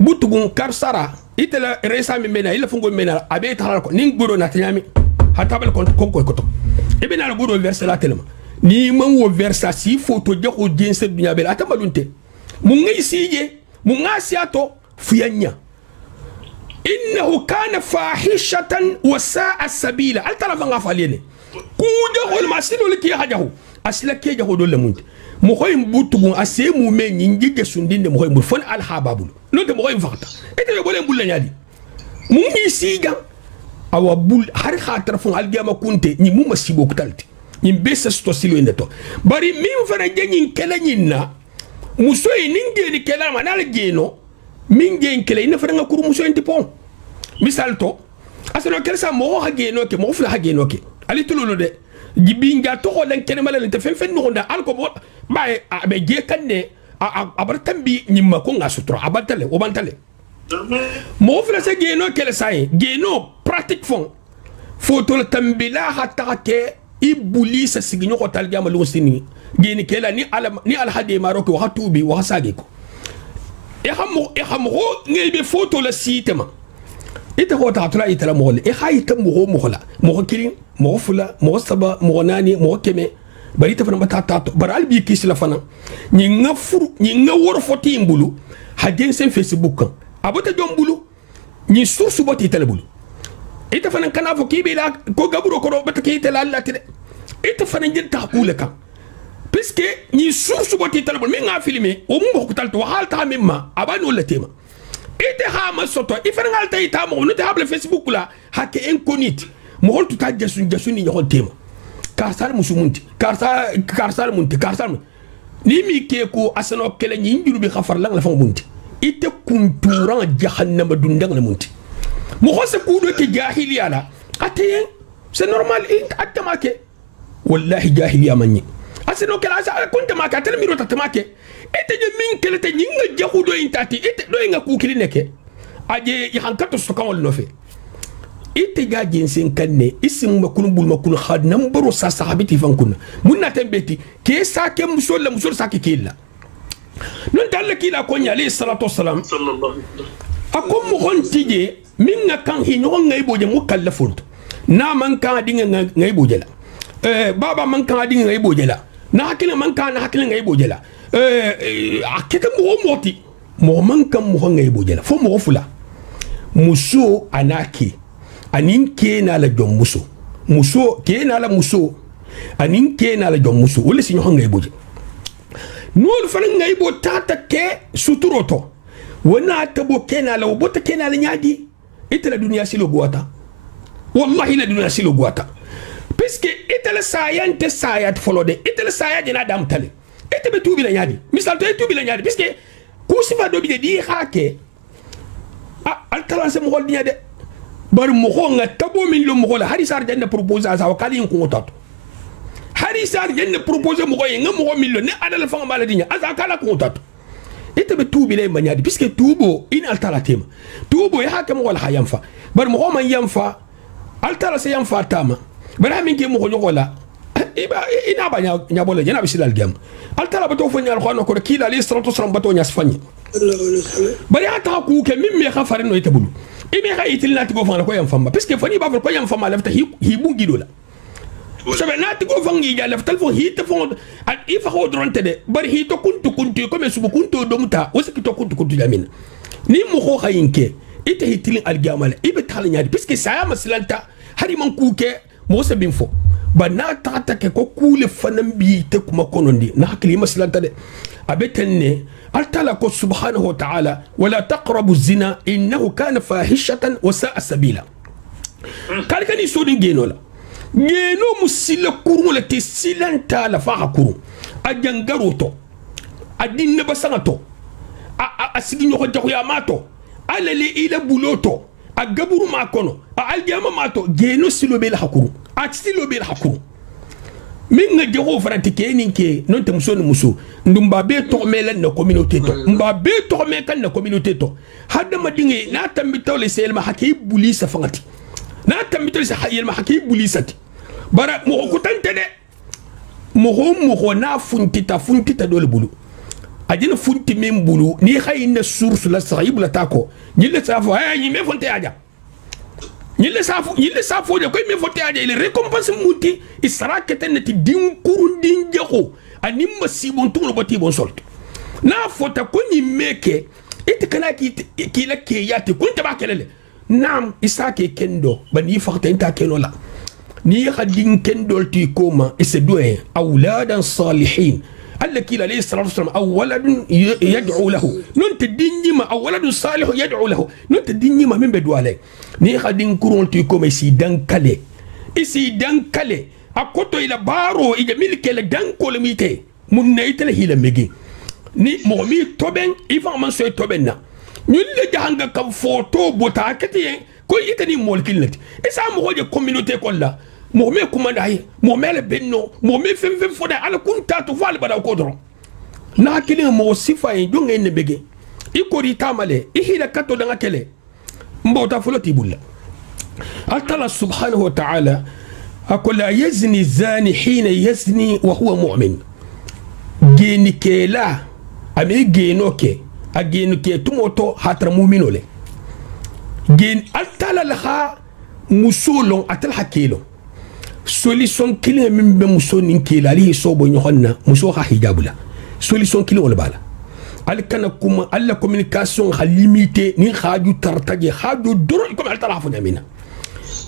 butugun karsara itela resa mi mena ila fungo mena abe taral ko nin goro na tanyami hatabal ko ko ebe na go do verse la telema ni man wo verse si photo jako jense dunya bel atamalunte mu ngi sije mu ngasi ato fiyanya innahu kana fahishatan wa sa'a sabila altara vanga falene kuja hol masilo liki hajahu asila ke jaho do lemunte mo koy butugu ase mu me nyinge sundinde mo koy mu fon al hababul non de mo koy fakta ete bo len bulla nyadi mu ngi siga awa bul har khatar fon al gama kunte ni mu masibo kutalti ni besa sto silo indeto bari min fana jenyin kala nyinna muso ninge ni kala manal geno min gen kala ina fana ngakuru muso enti pon misal to asano kelsa mo ha geno ke mo fula ha geno ke ali tululu de jibinga to ko len kene malen te fen no nda alko bo bay be je kanne abar tambi nyimma ko nga sutura abatale o bantale mo fula se geno kele sai geno pratique fon photo le tambila hatta ke ibuli sa siginyo ko tal gama lu sini geni kela ni al hadi maroko wa tubi wa sagi ko e xam ngay be photo la sitema ite ko ta tula ite la mo le e hayta mo la mo kirin mo fula mo saba mo nani mo keme bari ta fana mata tato baral bi kisi la fana ni ngafuru ni ngawor foti mbulu hadien sen facebook abota jombulu ni source boti telebulu ite fana kana fo kibe la ko gaburo ko bata ki tela la tede ite fana jenta kule ka puisque ni source boti telebulu mi nga filmer o mo ko talto halta memma abano la tema ite ha ma soto ifana ngalta ita mo no te hable facebook la hakke incognito mo hol tuta jasuni yahol tema karsal musumunti karsal munti karsal ni mi ke ko asano kele ni njulu bi khafar lang la fa munti ite kunturan jahannama dundang la munti mo hosse ku do ke jahiliya la ate c'est normal atama ke wallahi jahiliya manni asano kele asa kunta ma ka tel miro tatama ke ite je min kele te nyinga jahudo intati ite do nga ku kili neke aje yahankato sokawol no fe ite ga jinsin kanne isim makun bul makun khad nambaro sa sahabiti fankun munna tembeti ke sa ke musol la musol sa ke kila non dalla kila ko nyali salatu wassalam sallallahu akum mo hontije minga kan hi no ngay boje mukallafun na man kan dinga ngay boje la baba man kan dinga ngay boje la na hakina man kan hakina ngay boje la akete mo moti mo man kan mo ngay boje la fo mo fula muso anaki anin kena la jom muso kena la muso anin kena la jom muso wala sinyo ngay boje nol fana ngay bo tata ke suturoto wana tabo kena la bota kena la nyadi ite la dunia silo guata wallahi la dunia silo guata puisque ite la sayante sayat folode ite la sayat na dam tale ite be tubi la nyadi misal to tubi la nyadi puisque kusifa do bi di hake al talase mo gol nyade bar mo nga tabo min lo mo la harisar janna propose asa wakali ko tato harisar janna propose mo nga mo min lo ne adala fa mala dinya asa kala ko tato ite be tubi le manyadi puisque tubo in al talatema tubo ya hake mo wala hayamfa bar mo man yamfa al talase yamfa tama bar hamin ke mo ko la ina ba nya bola jana bisilal gam al tala bato fo nyal ko ko kila li salatu wasallam bato nya sfani bari ata ku ke min me khafare no itabulu ime ga itilna tigo fanga ko yam famba parce que fani ba ko yam famba lafta hi bungi dola sabe na tigo fangi ja lafta fo hi te fo at ifa ho dronte de bari hi to kuntu ko me subu kuntu do muta wasi to kuntu jamina ni mo ko khayinke ite hitilin al gamala ibe tal nyaadi parce que saya maslanta hari man ku ke mo se bin fo ba na tata ke ko kule fanan bi te kuma konondi na hakli maslanta de abetenne altala ko subhanahu wa ta'ala wala taqrabu zina innahu kana fahishatan wa sa'a sabila kalkani sodin genola geno musilla kurmu la te silanta la fa hakuru ajangaro to adinne basangato a siginyo ko jaxu ya mato alale ila buloto a gaburu makono a aljama mato geno silobe la hakuru a silobe la hakuru minga jaxu faranti ke ninke non te muso ni muso ndumba be to melen na communauté to mba be to me kan na communauté to hadda madingi na tambito le selma haki bulisa fangati na tambito le hayelma haki bulisati bara mo ko tante de mo na funtita dole bulu ajina funti men bulu ni khayna source la sahib la tako ni le safo ay ni me fonte aja ñile safo de koy me fote ade le récompense muti isra ketenati din kurundin jago ani masibon tulo bati bon solt na fota ko ni meke ite kana ki la ke yati kun ta bakelele nam isake kendo bani fakta inta kenola ni khadin kendol ti koma isedue auladan salihin التي عليه الصلاة والسلام أو ولد يدعو له ننت الدنيا أو ولد صالح يدعو له ننت الدنيا من بدوالي نيخا دين كرون تيكم يسي دان كالي أكوتو إلى بارو إذا ملك إلى دان كولميتي من نيت له إلى مجي ni momi toben ifa man so toben na nyulle jahanga kam photo bota kati ko itani molkilati isa mo hoje communauté kolla momi kuma dai momi le benno momi fem foda ala kunta to fal bada ko dron na kili mo sifa en jonge ne bege ikori tamale ihila kato danga kele mbota foloti bulla Allah subhanahu wa ta'ala akol la yazni zani hina yazni wa huwa mu'min geni kela ame genoke a genuke tumoto hatra mu'minole gen altala laha musolon atal hakelo solution kile min be musonin kila ali sobo nyohonna muso ha hijabula solution kile wala bala al kana kuma alla communication ha limité ni khaju tartaje khaju doro comme al tarafuna mina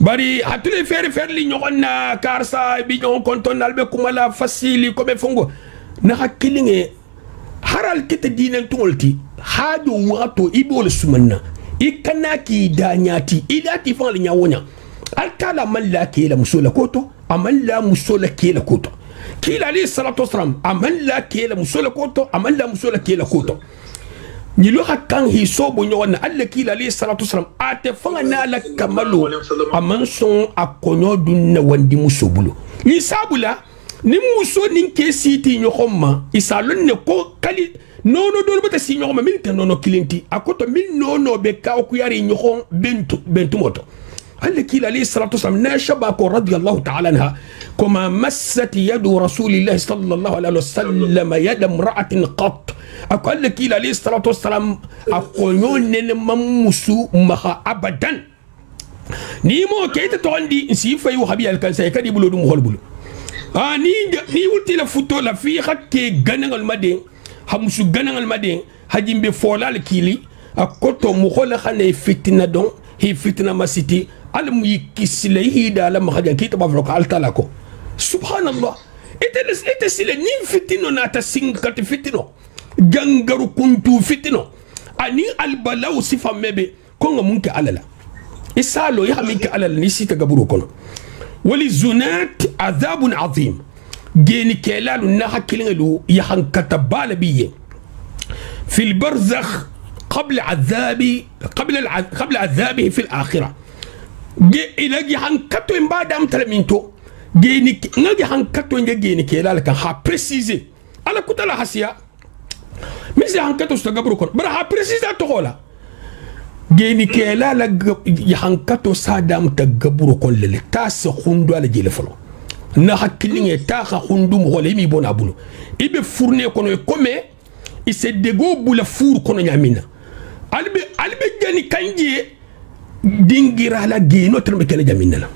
bari hatule faire li nyohonna karsa bi nyon konton albe kuma la facile comme fongo na hakilinge haral kete dinen tolti haju wato ibol sumanna ikanaki danyati idati fa li nyawonya alkala man la kila musula koto aman la musula kila koto kila ali salatu wassalam aman la kila musula koto aman la musula kila koto ni lo hakkan hi sobo nyona alla kila ali salatu wassalam ate fanga na la kamalu aman son akonyo dunna wandi musobulu ni sabula ni muso nin ke siti nyokoma isalon ne ko kali nono do bata si nyokoma min te nono kilinti akoto min nono be ka ku yari nyokon bentu moto قال كي عليه الصلاة والسلام ناشبك رضي الله تعالى عنها كما مست يد رسول الله صلى الله عليه وسلم يد امرأة قط قال كي عليه الصلاة والسلام أقولون نمسو مها أبدا نيمو كيت توندي نسيف يو حبي الكنسة كدي بلو دم خل بلو ني قلت له فوتو لا في خك غنغ المدين همسو غنغ المدين هجيم بفولا الكيلي أكوتو مخول خانة فتنة دون هي فتنة ما سيتي علم يكسله دا لما خدنا كيت بفرق على تلاكو سبحان الله إتسيل نين فتنو ناتا سينكت فتنو جنجرو كنتو فتنو أني البلاو صفة مبي كونغ ممكن على لا إسالو يا ممكن على لا نسيت جبرو كنا وللزنات عذاب عظيم جيني كلالو نها كلينلو يهان كتبال بيه في البرزخ قبل عذابه في الآخرة إلى جهان كتو إن بعد أم تلمينتو جيني نجي هان كتو إن جيني كلا لكن ها بريسيزي على كتلا حسيا مثل هان كتو استجبروا كون برا ها بريسيزي تقولا جيني كلا لك جهان كتو سادام تجبروا كون للي تاس خندو على جيل فلو نها كليني تاخا خندو مغولي مي بون أبولو إبي فورني كونو يكومي إسي ديغو بولا فور كونو نيامينا albe jani kanje dingira la geno terme kele jamina la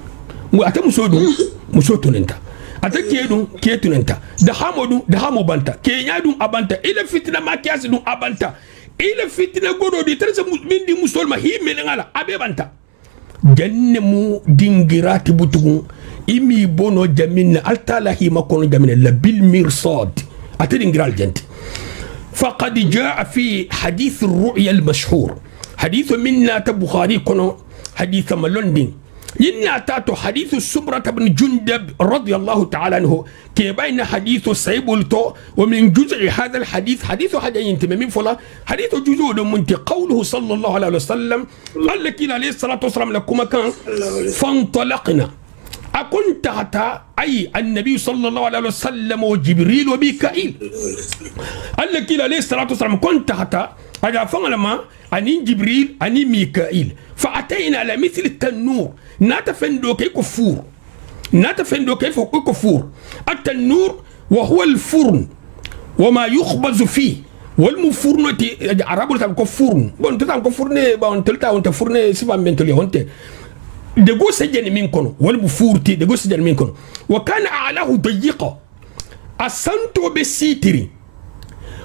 mu ata muso tunenta ata ke tunenta da hamo banta ke nyadum abanta ile fitna ma kiasi dum abanta ile fitna godo di terse mindi musolma himele ngala abe banta janne mu dingira tibutugu imi bono jamina altala hima kono jamina la bil mirsad ata dingira aljanti فقد جاء في حديث الرؤيا المشهور حديث منا تبخاري كنو حديث ملندين ينا تاتو حديث السمرة بن جندب رضي الله تعالى عنه كي بين حديث سيبولتو ومن جزء هذا الحديث حديث حاجة ينتمي من فلا حديث جزء منت قوله صلى الله عليه وسلم قال لك عليه الصلاة والسلام لكم كان فانطلقنا أكنت حتى أي النبي صلى الله عليه وسلم وجبريل وميكائيل قال لك عليه الصلاة والسلام كنت حتى أجا فنلما أني جبريل أني ميكائيل فأتينا على مثل التنور ناتفندو كيف كفور التنور وهو الفرن وما يخبز فيه والمفرن عربو تام كفرن بون تام كفرن بون تلتا وانت فرن سيبا من تلي هونت دغو سجن من كونو والبفورتي دغو سجن من كونو وكان اعلاه ضيقا اسنتو بسيتري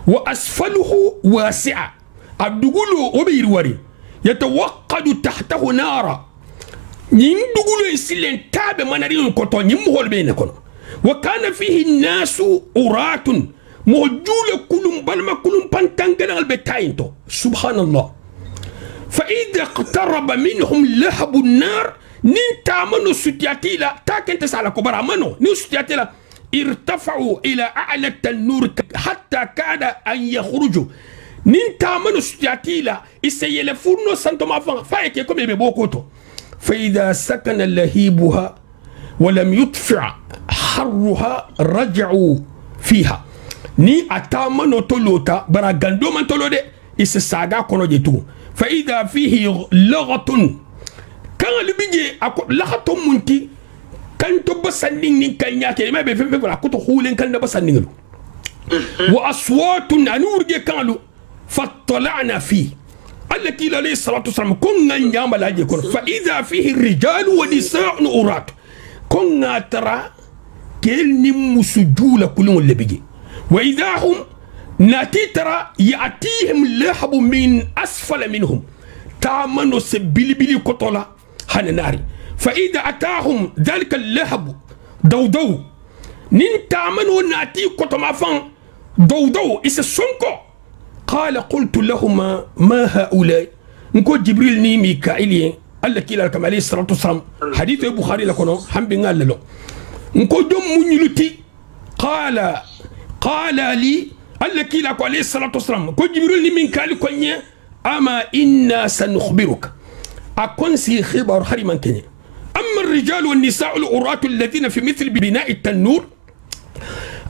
واسفله واسعا الدغولو وبيرواري يتوقد تحته نارا نين دغولو يسلن تاب منارين كوتو نيم هول بين كونو وكان فيه الناس أرات موجول كلهم بالما كلهم بانتانغنا البتاينتو سبحان الله فإذا اقترب منهم لهب النار ننتا منو ستياتيلا تاكن تسالة كبرى منو نو ستياتيلا ارتفعوا إلى أعلى التنور حتى كاد أن يخرجوا ننتا منو ستياتيلا إسيلفونو سانتو مافان فايك يكم يبوكوتو فإذا سكن لهيبها ولم يدفع حرها رجعوا فيها ني أتامنو تلوتا برا غندو من تلودي إسساغا كونو جيتو فإذا فيه لغة كان لبيجي لغة منتي كان تبسنين كان ياكي ما بيفهم فلا كنت خولين كان نبسنين وأصوات أنورجي كانوا فاطلعنا فيه التي عليه الصلاة والسلام كنا نعمل هذه فإذا فيه الرجال ونساء أرات كنا ترى كل مسجول كلهم اللي بيجي وإذا هم ناتي ترى يأتيهم اللهب من أسفل منهم تامنوا سبيلي بلي كتولا هنناري فإذا أتاهم ذلك اللهب دودو نين تامنوا ناتي كتما فان دودو إس السنكو قال قلت لهما ما هؤلاء نكو جبريل ني ميكائيل الله كلا كما عليه الصلاة والسلام حديث البخاري لكنه هم بنقال له نكو دم منيلتي قال لي الله كلا عليه الصلاة والسلام كو جبريل ني ميكائيل كوني أما إنا سنخبرك أكون سي خبر حريمان كني أما الرجال والنساء العراة الذين في مثل بناء التنور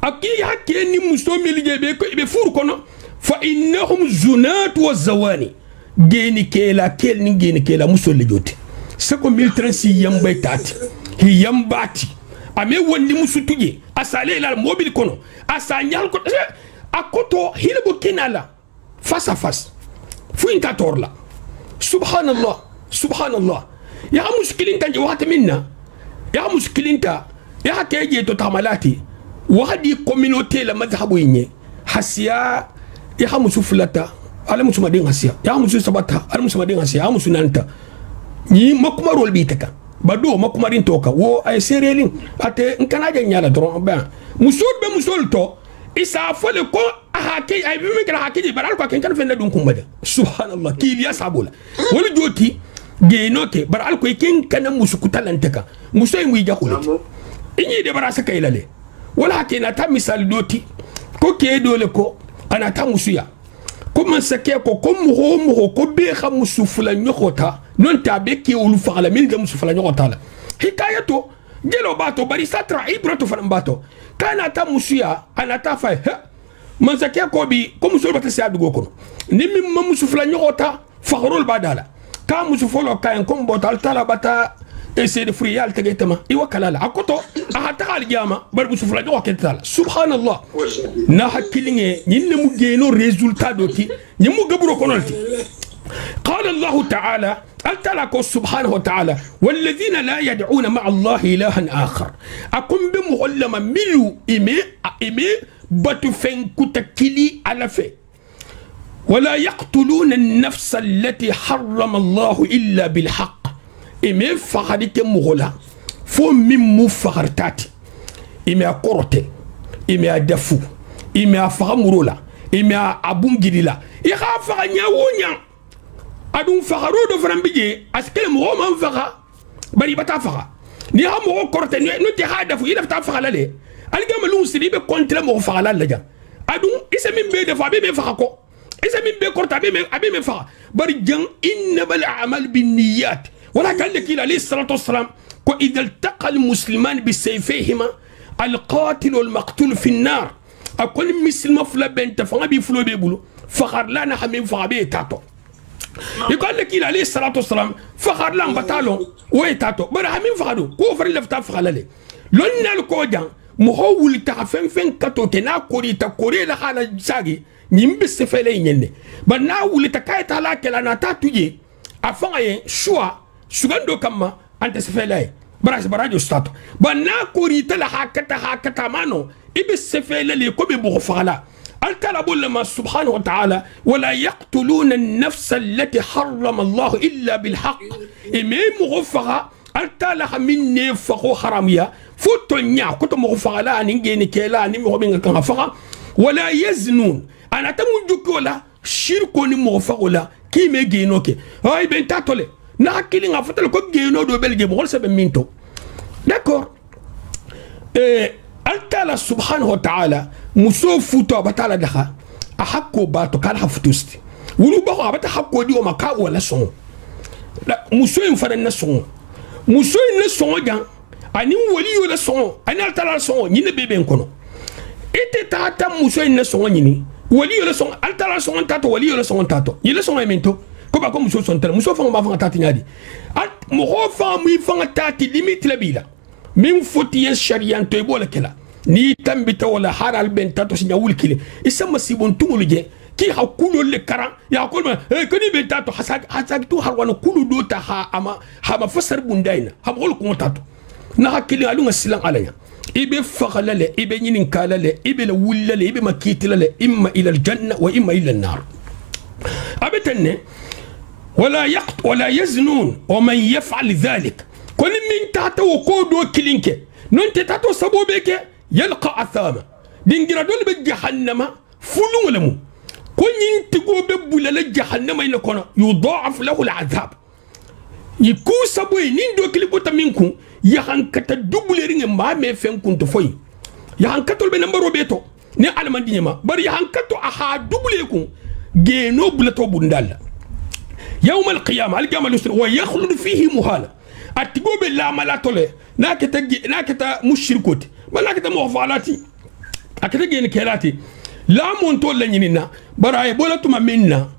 أكي حكي أني مسلمي اللي جايبكو بفور كنا فإنهم زنات والزواني جيني كيلا كيل جيني كيلا مسول لجوتي سكو ميلترنسي يمباي تاتي هي يمباتي أمي وندي مسوتوجي أسالي لا موبيل كونو أسانيال كو أكوتو هيلبو كينالا فاس فاس فين تاتورلا سبحان الله سبحان الله يا مشكلين تاني واحد منا يا مشكلين تا يا كيجي تو تعملاتي واحد كومينوتي لما ذهبوا يني حسيا يا مسوفلتا على مسومدين حسيا يا مسو سبتا على مسومدين حسيا يا مسو نانتا ني مكمارول بيتك بدو مكمارين توكا و اي سيريلين اتي نكناجا نيالا درون با مسول بمسول تو isa fole ko ahake ay bi mi kala hake baral ko ken kan fenda dun kumbada subhanallah kiliya sabula wala joti geenoke baral ko ken kan musuku talantaka musoy mu jakulati inyi de barasa kaylale wala hake na ta misal doti ko ke dole ko ana ta musuya ko man sake ko mo ko be xam musufula nyokota non ta be ke ulu fala min de musufula nyokota la hikayato jelo bato bari satra ibratu fan bato kana ta musuya ana ta fa man sake ko bi ko musul bata sa dugo ko ni min ma musufula nyokota fakhrul badala ka musufolo kayan ko botal tala bata essayer de friyal tegetama iwa kalala akoto ahata al jama bar musufula nyokota subhanallah na hakilinge nyinne mu geno resultat doti nyimu gaburo konolti قال الله تعالى ألتلك سبحانه وتعالى والذين لا يدعون مع الله إلها آخر أكون بمغلما ملو إمي باتفن كتكلي على في ولا يقتلون النفس التي حرم الله إلا بالحق إمي فخرك مغلا فو من مفخرتاتي إمي أقرتي إمي أدفو إمي أفغمرولا إمي أبونجريلا يخاف غنياوونيا adun fagaro do frambije askele mo man faga bari bata faga ni ha mo korte no ti hada fu ila ta faga lale algama lu sidi be kontre mo faga la ja adun isa min be de fa be faga ko isa min be korta be me faga bari jang inna bal a'mal bin niyyat wala kan kila alayhi salatu wassalam ko idha iltaqa al musliman bi sayfihima al qatil wal maqtul fi an-nar akon muslima fula benta faga bi fulo be bulu fagar lana hamin faga be tato يقول لك إلى عليه الصلاة والسلام فخر لهم بتالون ويتاتو برا همين فخدو كو فري لفتا فخلالي لون الكوجان محول تافن فين كاتو كنا كوري تكوري لخالا ساغي نيمبس فيلي نيني بنا ولي تكاي تالا كلا ناتا توجي افان اي شوا سوغاندو كما anta sefele barajo stato banna kori tala hakata mano ibe sefele le ko be bo fala التلا بولما سبحانه وتعالى ولا يقتلون النفس التي حرم الله إلا بالحق إمام مغفرة التلا من نفقو حرامية فوتونيا كنت مغفرة لا نيجي كلا نيجي كغفرة ولا يزنون أنا تموجك ولا شركوني مغفرة ولا كي ميجينوكي هاي بنتاتولي ناكلي غفتل كو جينو دو بلجي بقول سبب مينتو داكور التلا سبحانه وتعالى muso futo batala daha a hakko bato kala hafutusti wulu ba abata hakko di o maka wala son muso en fara na son muso en son jan ani wali yo la son ani altala son ni ne bebe kono ete tata muso en son ni wali yo la son altala son tato wali yo la son tato ni la son emento ko ba ko muso son tel muso fa ma fa tati nyadi at mo ho fa mi fa tati limite la bila min foti en sharian to e bola kala ni tambita wala haral ben tato sinya wulkile isama sibon tumulu je ki hakulo le karan ya kolma kani ben tato hasag tu harwana kulu do ta ha ama ha ma fasar bundaina ha bol ko tato na hakili alunga silan alaya ibe fakhalale ibe nyinin kalale ibe la wulale ibe makitilale imma ila aljanna wa imma ila an-nar abetanne ولا يزنون ومن يفعل ذلك كل من تاتو وكودو كلينكي نون تاتو سبوبيكي يلقى أثاما دينجرا دول بجهنم فلو ولمو كون ينتقو ببولا لجهنم ينكونا يضاعف له العذاب يكو سبوي نين دو كليبوتا منكم يهانكتا دوبوليرين ما ميفين كنت فوي يهانكتو البنمبرو بيتو ني علمان دينيما بار يهانكتو أها دوبوليكم جينو بلتو بندال يوم القيامة القيامة ويخلد فيه مهالا أتقو بالله ملاتولي ناكتا مشركوتي بلا كده مغفالاتي أكده جيني كيلاتي لا مونتول لنينينا براي بولا توما منا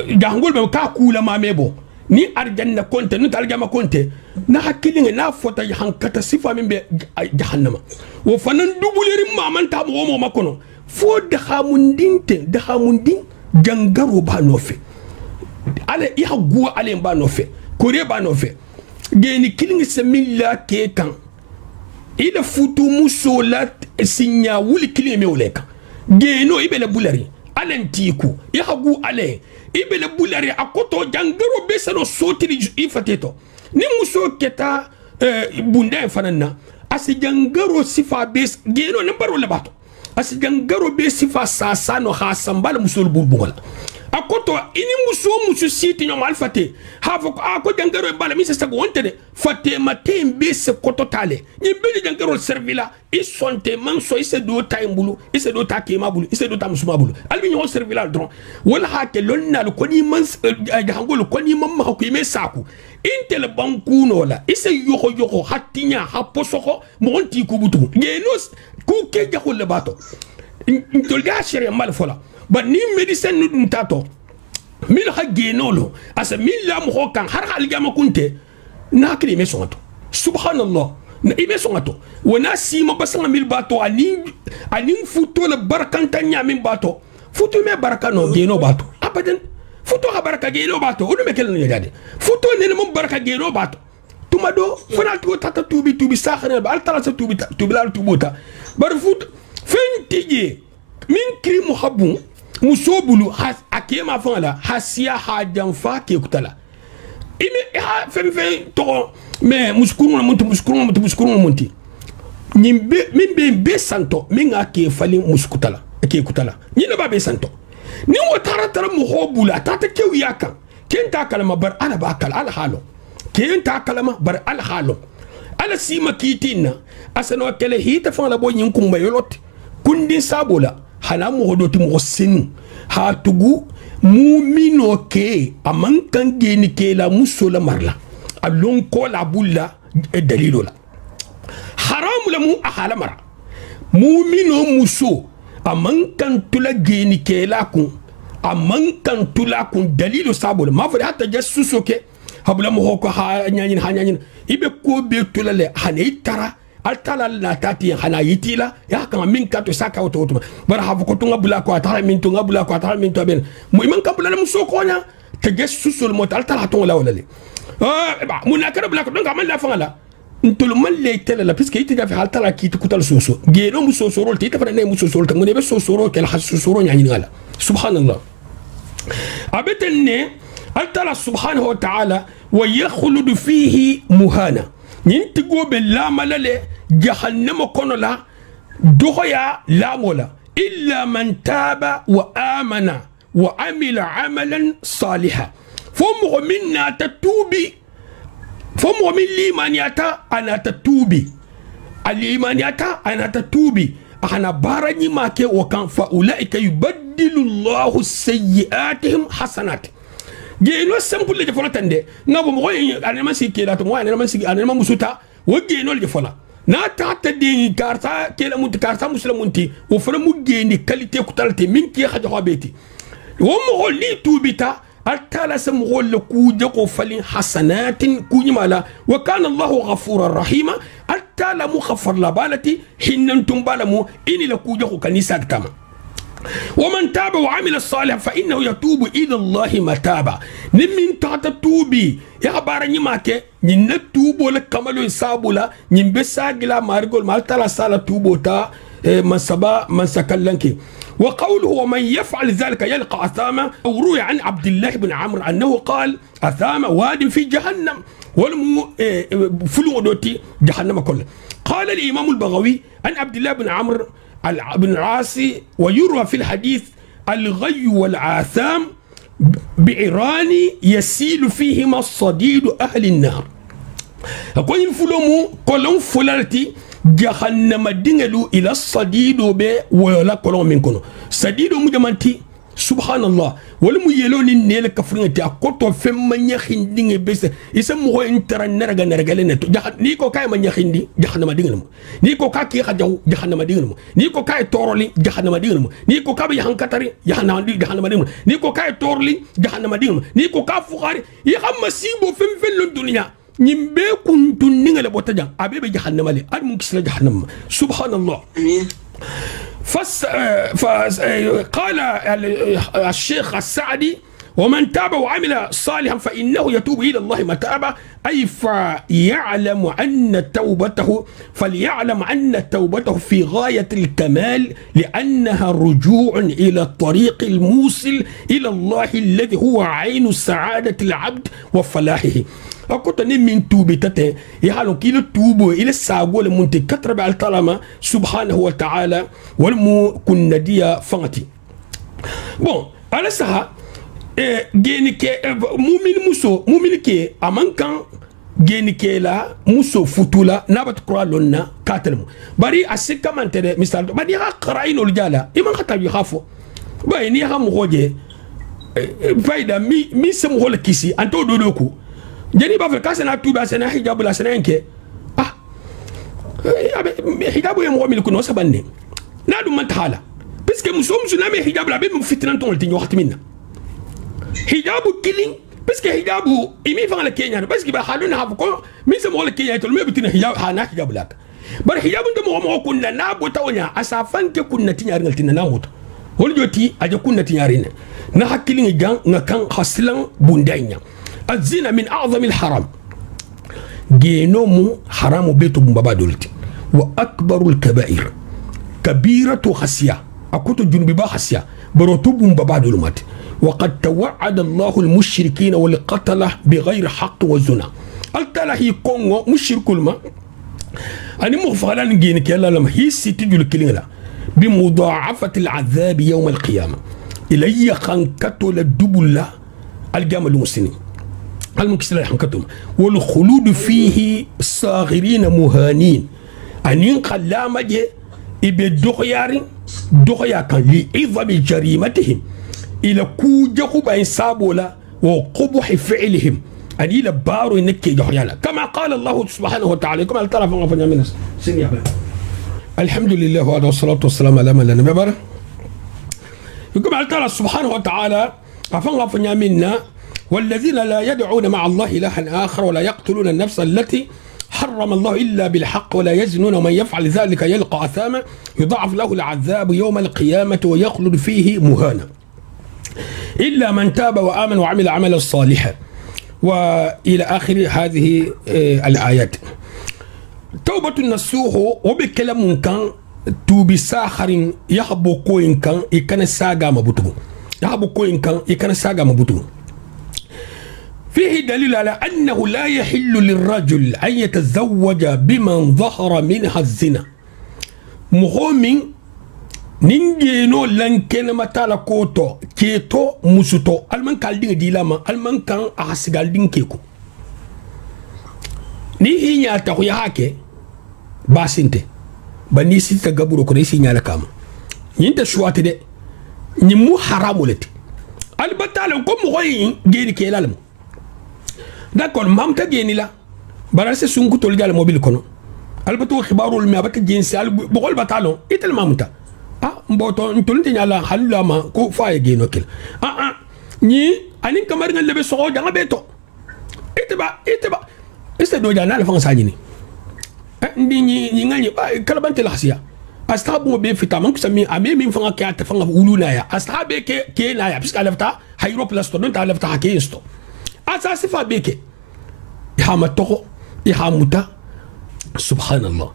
جانغول بكا كولا ما ميبو ni arjanna konte nu talgama konte na hakkilinga na fota hankata sifa min be jahannama wo fanan dubuleri maman ta mo makono fo de hamundin jangaro ba no fe ale ya guwa ale ba no fe kore ba no fe geni kilinga semilla ke kan ila futu muso la sinya wuli kilinga me woleka geno ibele bulari alentiku ya hagu ale ibele bulari akoto jangaro besano sotiri ifateto ni muso keta bunda fanana asi jangaro sifa bes geno nambaro labato asi jangaro be sifa sasano hasambala musul bulbula akoto ini muso siti nyoma alfate hafo ako jangaro bala mi se wonte de fate matin be se koto tale ni be jangaro servila isonte manso ise do taimbulu ise do takema bulu ise do tamsuma bulu albi nyo servila dron wala hake lonnal ko ni man jangolo ko ni mamma ko me saku intel banku no la ise yoko hatinya haposoko monti kubutu genos ku ke jakol le bato ntolga shere mal fola ba ni medicine nu tato min ha genolo asa min la mo kan har hal gama kunte nakri me songato subhanallah na ime songato wana sima basanga mil bato ani futo la barakanta nya min bato futo me barakano geno bato abadan futo ha baraka geno bato odu me kelno yade futo ne mo baraka geno bato tumado fana to tata tubi sakhana ba altala sa tubi la tubota bar futo fentije min kri muhabbu musobulu akema fala hasia hajanfa ke kutala ime ha fem to me muskuru munti nimbe min be santo min ake fali muskutala ke kutala ni na ba be santo ni wotara tara muhobula tata ke wiyaka kenta kalama bar ala ba kal ala halo kenta kalama bar ala halo ala sima kitina asano kele hita fala bo nyin kumba yolot kundi sabola hana mo hodoti mo senu ha tugu mumino ke amankan geni ke la musola marla alon ko la bulla dalilola haram la mu ahala mara mumino muso amankan tula geni ke la kun amankan tula kun dalilo sabola ma fa hatta jassuso ke habla mo ko ha nyanyin ibe ko be tula le hanitara altala la tati hana yitila ya kama min kato saka auto bara hafu ko tunga bula ko atara min tunga bula ko atara min to ben mo man kabula muso ko nya te gessu sul mot altala to la wala le مناكره بلاك دونك عمل لا فلا انت لما اللي تلا باسكو يتجا في حال تلا كي تكتل سوسو جينو مسوسورول تي تفرنا مسوسورول تمني بس سوسورول كلا حسوسورول يعني غلا سبحان الله ابتني الله سبحانه وتعالى ويخلد فيه مهانا ينتقو بالله ملله جهنم كونلا دخيا لا مولا الا من تاب وامن وعمل عملا صالحا فمو منا تتوبي فمو من ليمانياتا انا تتوبي الإيمانياتا انا تتوبي انا بارني ماكي وكان فاولئك يبدل الله سيئاتهم حسنات جينو سامبل لي فولا تاندي نابو مو انا ما سيكي لا تو انا ما سيكي انا ما مسوتا وجينو لي فولا نا تاتا دي كارتا كيلا مونت كارتا مسلمونتي وفرمو جيني كاليتي كوتالتي من كي خاجو بيتي ومو لي توبيتا التالا سمغول لكوجو فلين حسنات كوني مالا وكان الله غفورا رحيما التالا مغفر لبالتي حين انتم بالمو اني لكوجو كنيسة تاما ومن تاب وعمل الصالح فإنه يتوب إلى الله متابا نمين تاتا توبي يا بارني ماكي نين توبو لك كمالو يسابولا نين بساقلا مارغول مالتالا سالا توبو تا من سبا من سكالنكي وقوله ومن يفعل ذلك يلقى أثاما أو روي عن عبد الله بن عمرو أنه قال أثاما واد في جهنم ولمو فلو دوتي جهنم كله قال الإمام البغوي عن عبد الله بن عمرو بن العاص ويروى في الحديث الغي والعاثام بعران يسيل فيهما الصديد أهل النار أقول فلومو كلهم فلالتي جهنم دينلو الى الصديد به ولا كلام منكم صديد مجمانتي سبحان الله ولم يلون نيل كفرنتي اكوتو فم نيخين دين بس يسمو انتر نرغا نرغلنا نيكو كاي ما نيخيندي جهنم دينلو نيكو كا كي خجاو جهنم دينلو نيكو كاي تورلي جهنم دينلو نيكو كا بي حنكتري جهنم دينلو نيكو كاي تورلي جهنم دينلو نيكو كا فخاري يخم مسيبو فم الدنيا نيمبي كنت نيغلا بوتاجا ابي جهنم لي ادم كسلا جهنم سبحان الله قال الشيخ السعدي ومن تاب وعمل صالحا فإنه يتوب إلى الله متابا أي فليعلم أن توبته في غاية الكمال لأنها رجوع إلى الطريق الموصل إلى الله الذي هو عين سعادة العبد وفلاحه أكوتا من توبي تتي يحالو كيلو توبو إلى الساقول منتي كترب على الطلمة سبحانه وتعالى والمو كنا ديا فانتي بون على سها جيني كي مؤمن كي أمان كان جيني كي لا موسو فتولا نابت كرالونا كاتلمو بري أسيكا من تري مثال بري قرأين الجالة إمان خطاب يخافو باي نيها مغوجي فايدا مي سمغو لكيسي أنتو دودوكو جاني بافر كاسنا توبا سنا حجاب لا سنا انكي حجاب يا مؤمن كنو سبني نادو من تحالا بس كمسوم سنامي حجاب لا بيم فتنان تون تي وقت منا حجاب كيلين بس كحجاب ايمي فان لكينيا بس كي بحالنا هافكو مي سمو لكينيا تول مي بتنا حجاب حنا حجاب لاك بر حجاب انت مو كنا نابو تاونيا اسافان كنا تينيار نتنا ناموت هول جوتي اجا كنا تينيارين نا حكيلين جان نكان خاصلان بونداينيا الزنا من أعظم الحرام جينومو حرام بيتو بمبابا دولتي وأكبر الكبائر كبيرة خسية أكوتو جنبي خسية بروتو بمبابا دولمات وقد توعد الله المشركين والقتلة بغير حق والزنا التلا هي كونغو مشرك الما أنا مغفلان جينك يلا لما هي ستجو الكليلا بمضاعفة العذاب يوم القيامة إلي خنكتو للدبلة الجامل المسلمين المكسر حنكتهم والخلود فيه صاغرين مهانين أنين قلامة إبي دخيا كان لعظم جريمتهم إلى كوجه بين سابولا وقبح فعلهم أن إلى بارو نكي جحيالا كما قال الله سبحانه وتعالى كما الطرف من الحمد لله والصلاة والسلام على من لا نبي بره يقول الله سبحانه وتعالى أفنغ منا والذين لا يدعون مع الله إلها آخر ولا يقتلون النفس التي حرم الله إلا بالحق ولا يزنون ومن يفعل ذلك يلقى أثاما يضاعف له العذاب يوم القيامة ويخلد فيه مهانا إلا من تاب وآمن وعمل عملا صالحا وإلى آخر هذه الآيات. توبة النصوح وبكلام كان توبي ساخر يحبو كوين كان يكن ساغا مبوتو يحبو كوين كان يكن ساغا مبوتو. فيه دليل على أنه لا يحل للرجل أن يتزوج بمن ظهر منها الزنا. مهمين نينجينو لانكين متالا كوتو كيتو مسوتو المان كالدين ديلاما المان كان أحسغالدين كيكو ni hinya ta ku yake basinte bani sita gaburo ko resi nyala kama yinta shuwati de ni mu haramu lati albatala ko mo hoyi geni ke lalam d'accord mamta geni la barase sunku tol jala mobile kono albatu khibarul mi abata gensi al bogol batalo itel mamta mboto ntolinte nyala halama ko faye geno kel ni anin kamar ngal lebe so janga beto iteba este do jana la fanga sajini ndi ni ngani kalabante la hasiya astabu be fitaman kusami ame min fanga ka ta fanga uluna ya astabe ke na ya piska lafta hayro plus to don ta lafta ke insto asa sifa be ke ihamatoko ihamuta subhanallah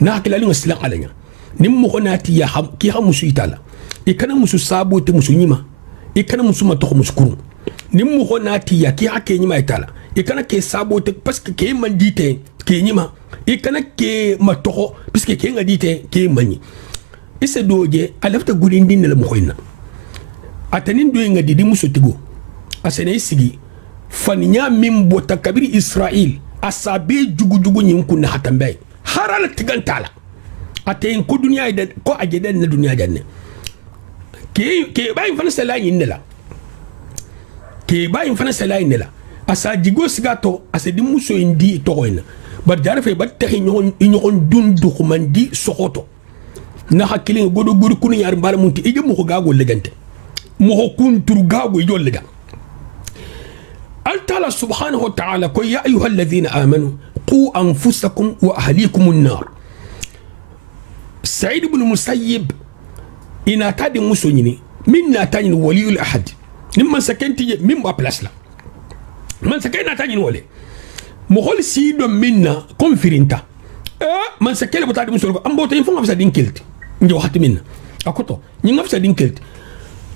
na kila linga sila alanya nimmo konati ya ki ha musu itala ikana musu sabo te musu nyima ikana musu matoko musu kuru nimmo konati ya ki ha ke nyima itala ikana ke sabo te parce que ke mandite ke nyima ikana ke matoko parce que ke ngadite ke manyi ise doje alafta gurindin la mokoyna atanin do ngadi di musu tigo asene sigi fanya min bota kabiri Israel asabe jugu nyinku na hatambe harala tigantala aten ko dunya ida ko ajeden na dunya janne ke bayin fana sala yinela ke bayin fana sala yinela asa digo sigato asa di muso indi to hoyna bar jarafe batte nyon dundu khumandi sokoto na hakilin godo guri kunu yar mbala munti ije mo ko gago legante mo ko kuntur gago ijo lega altala subhanahu wa ta'ala ko ya ayuha alladhina amanu qu anfusakum wa ahlikum an-nar. Saïd ibn Musayyib ina tadi muso nyini min na tani waliyul ahad nimman sakenti min ba place la man sakena tani wole mo hol si do minna konfirinta man sakele botadi muso ko ambo tay fonga fisa dinkilti njo hatti minna akoto nyi ngafisa dinkilti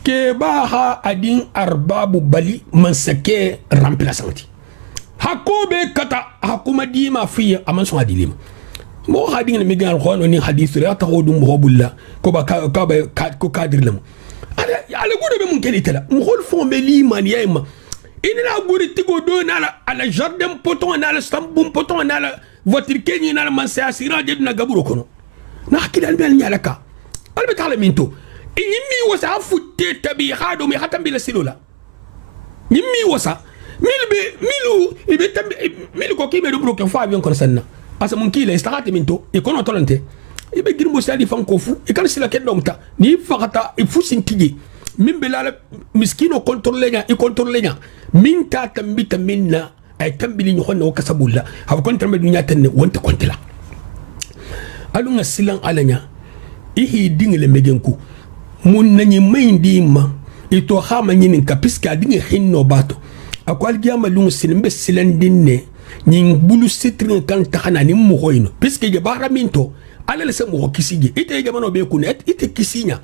ke ba ha adin arbabu bali man sake remplaçanti hakobe kata hakuma dima fiya aman so adilima mo hadin mi gal khono ni hadith ra ta hodum bo bulla ko ba ko kadir lam ala godo be mun keni tala mo hol fon be liman yayma inina gori tigo do na ala jardin poton na ala stambum poton na ala voiture kenyi na ala man sa asira de na gaburo kono na hakida be nyala ka albe tala minto yimmi wasa futte tabi hado mi hatam bila silula yimmi wasa milu ibe tambi milu ko kibe do broke fa avion kon sanna asa mun kila istahati minto e kono tolante ibe girbo sadi fan ko fu e kan sila ke domta ni fakata e fu sintigi min belala miskino contrôler nya e contrôler nya min ta tambita minna ay tambili ni honno kasabulla ha ko tambe dunya tanne wonta kontela alunga silan alanya ihi dingle megenku mun nanyi mayndi ma ito khama nyinin ka piska dinge hinno bato akwal giama lungu silimbe silandinne nyin bulu sitrin kan taxana ni mo hoyno piske je baraminto alal se mo kisije ite jamano be kunet ite kisinya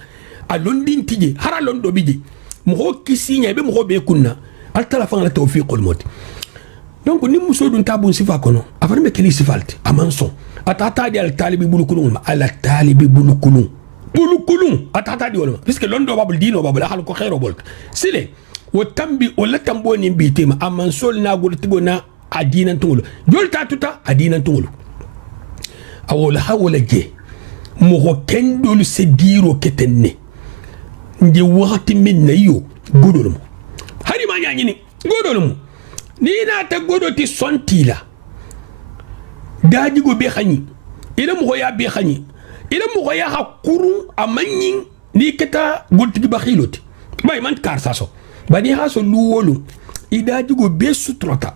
alondin tije hara londo biji mo kisinya be mo be kunna al talafan la tawfiqul mot donc ni muso dun tabun sifa kono afar me kili sifalti amanson atata di al talibi bulu kulun ala talibi bulu kulun atata di wala piske londo babul dino babul hal ko khairo bolt sile wo tambi wala tambo ni bitima amansol na gurtigo na adinan tungulu jol tatuta adinan tungulu awola hawala je mo kendol se diro ketenne ndi wakati min na yo godolum hari ma nyani godolum ni na ta godoti sontila daji go be khani ila mo ya be khani ila mo ya hakuru amanyin ni keta gurtigi bakhiloti bay man kar saso bani haso luwolu idaji go be sutrota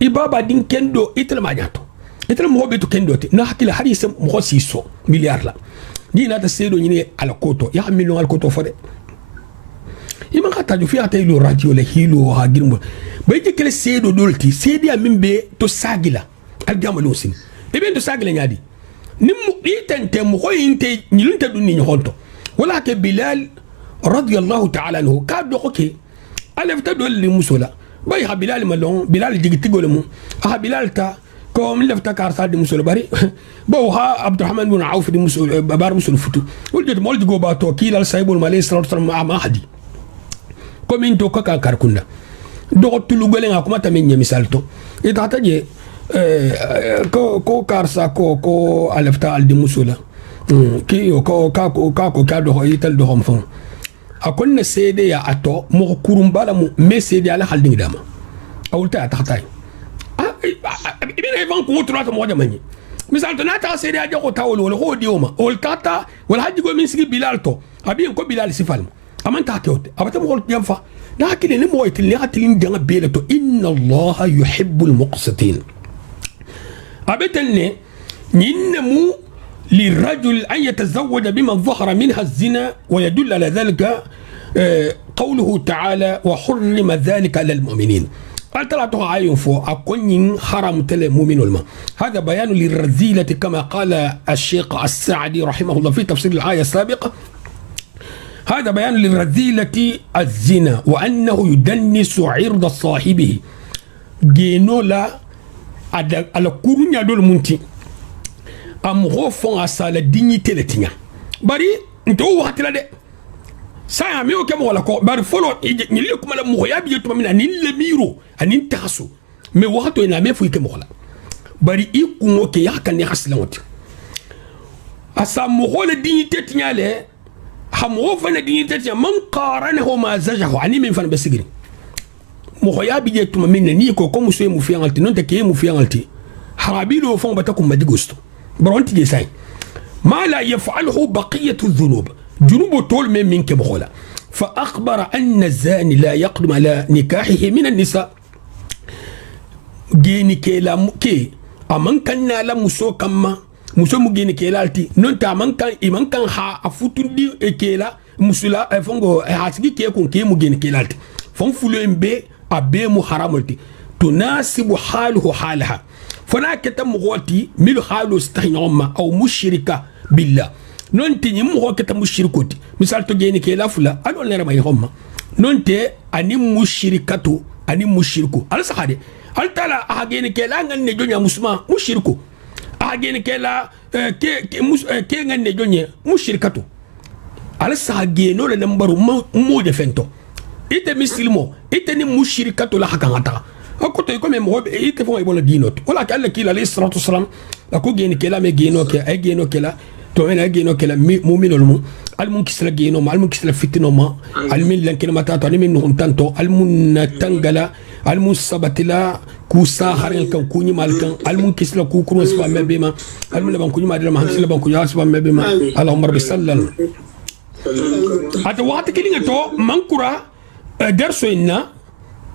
ibaba din kendo itel majato itel mo beto kendo te na hakila harisa mo siso milliard la ni na ta sedo ni ala koto ya million al koto fode ima khata ju fi ata ilo radio le hilo ha girmo bay je kele seedo dolti seedi amimbe to sagila al gamalo sin e ben to sagila nyadi nimmu itante mo ko inte nyilunta dunni nyonto wala ke Bilal radiyallahu ta'ala anhu ka do ko ke alafta dol li musula bay ha Bilal malon Bilal jigiti golemu ha Bilal ta كوم لفتا كارثة دي مسؤول باري بوها عبد الرحمن بن عوف دي مسؤول بار مسؤول فتو ولجت مولد جو باتو كيل السايبول مالي صلى الله عليه وسلم مع أحدي كوم انتو كاكا كاركونا دوغت لوغلين اكو متا من مثالتو اذا تجي كو كارثة كو لفتا دي مسؤول كي كاكو كادو يتل دوهم فون اكون سيدي يا اتو مو كورومبالا مي سيدي على حال دي داما اولتا تحتاي ibina ivan ko tuna ta moja manyi misal to nata sere aje ko tawol wala ho dioma ol tata wala haji go min sigi Bilal to abi ko Bilal sifal aman ta kewte abata mo hol yamfa da kile ni mo itil atil ndanga bele to inna Allah yuhibbul muqsitin abetelne ninmu للرجل أن يتزوج بمن ظهر منها الزنا ويدل على ذلك قوله تعالى وحرم ذلك على المؤمنين قال ترى عاين فو أكون حرام تل مؤمن الما هذا بيان للرذيلة كما قال الشيخ السعدي رحمه الله في تفسير الآية السابقة هذا بيان للرذيلة الزنا وأنه يدنس عرض صاحبه جينولا على كورنيا دول منتي أم غوفون أسال الدينيتي لتنيا بري انتو وقت لا saya mi o kemo wala ko bar folo ni le kuma la mo ya bi to mina ni le miro anin taso me wato ina me fu kemo wala bari i kungo ke ya kan ni hasla wati asa mo wala dignité tinyale ham wo fa na dignité tinya man qaranahu ma zajahu ani min fa basigri mo ya bi to mina ni ko mu so mu fi ngalti non te ke mu fi ngalti harabilo fon batakum madigosto bronti je sai ma la yaf'aluhu baqiyatu dhunub جنوب طول من كبخولا فأخبر أن الزاني لا يقدم على نكاحه من النساء جيني كيلا كي أمن كان لا مسو كما مسو مجيني كيلالتي نونتا أمن كان ها أفوتون دي كيلا مسلا فونغو هاسكي كيكون كي مجيني كيلالتي فون فلوين بي أبي محرمتي تناسب حاله حالها فنا كتم غوتي ميل حاله استحيان أو مشركة بالله non te nyim ho keta mushrikoti misal to geni ke lafula ado lera may homma non te ani mushrikatu ani mushriku al sahade al tala a geni ke la ngan ne jonya musma mushriku a geni ke la ke ngan ne jonya mushrikatu al sahage no le nambaru mo de fento ite mislimo ite ni mushrikatu la hakangata akoto ko me mo ite fo ay bola dinot wala ka Allah kila alayhi salatu wassalam ko geni ke la me geno ke ay geno ke la تو انا جينو كلا مؤمن المو المون كسلا جينو ما المون كسلا فتنو ما المين لان كلمه تاتو اني منهم تانتو المون تنغلا المون سبتلا كوسا خارن كان كوني مالكان المون كسلا كوكرو سبا مبيما المون لبان كوني مادلا ما حسلا بان كوني سبا مبيما اللهم رب سلل اتو وقت كلينga تو مانكورا درسو إنا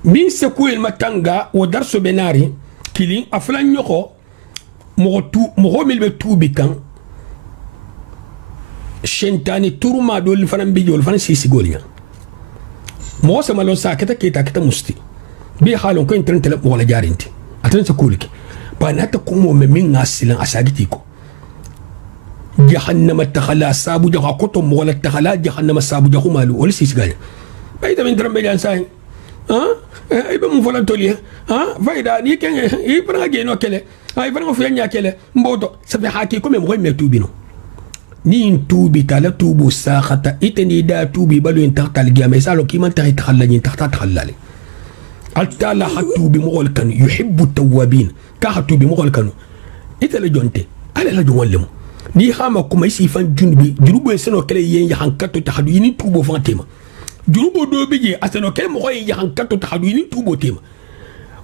من سكو المتانغا ودرسو بناري كلين افلان نيوكو مغو ملبي توبي كان شنتاني تورما دول فنان بيجول فنان سيسي غوليا موسى مالون ساكتا كيتا مستي بي حالون كو انترنت لا ولا جارنتي اتنسى كولك باناتا كومو مين ناسلان اساغيتيكو جهنم تخلا سابو جها كوتوم ولا تخلا جهنم سابو جها مالو ولا سيسي غالي بايدا من درم بيجان ساي ايبا مو فولانتولي فايدا ني كان يبرا جينو كله اي فرا فيا كله مبودو سبي حكي كوم مو ميتوبينو نين توبي تالا توبو ساختا إتني دا توبي بلو ينتقط الجامع سالو كيما انتهي تخلى ينتقط تخلى التالا حتوبي مغول كانوا يحب التوابين كحتوبي مغول كانوا إتلا جونتي ألا لا جوان لهم ني خاما كما يسيفان جنوبو يسنو كلا ينحنكتو تحدو ينين توبو فان تيما جنوبو دو بيجي أسنو كلا مغول ينحنكتو تحدو ينين توبو تيما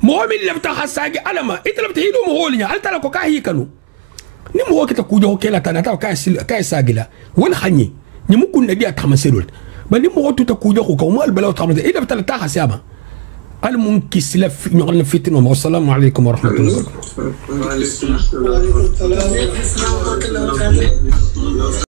مغول من لفتا خساقي ألما إتلا بتهيدو مغول التالا كو كاهي كانوا ni mo kita kuja hokela tanata ka sagila wal khani ni mu kun nabi atamaselul ba ni mo tuta kuja ko mo al balaw tamade ila batala ta hasaba al munkis la fi fitna wa assalamu alaykum wa rahmatullahi wa barakatuh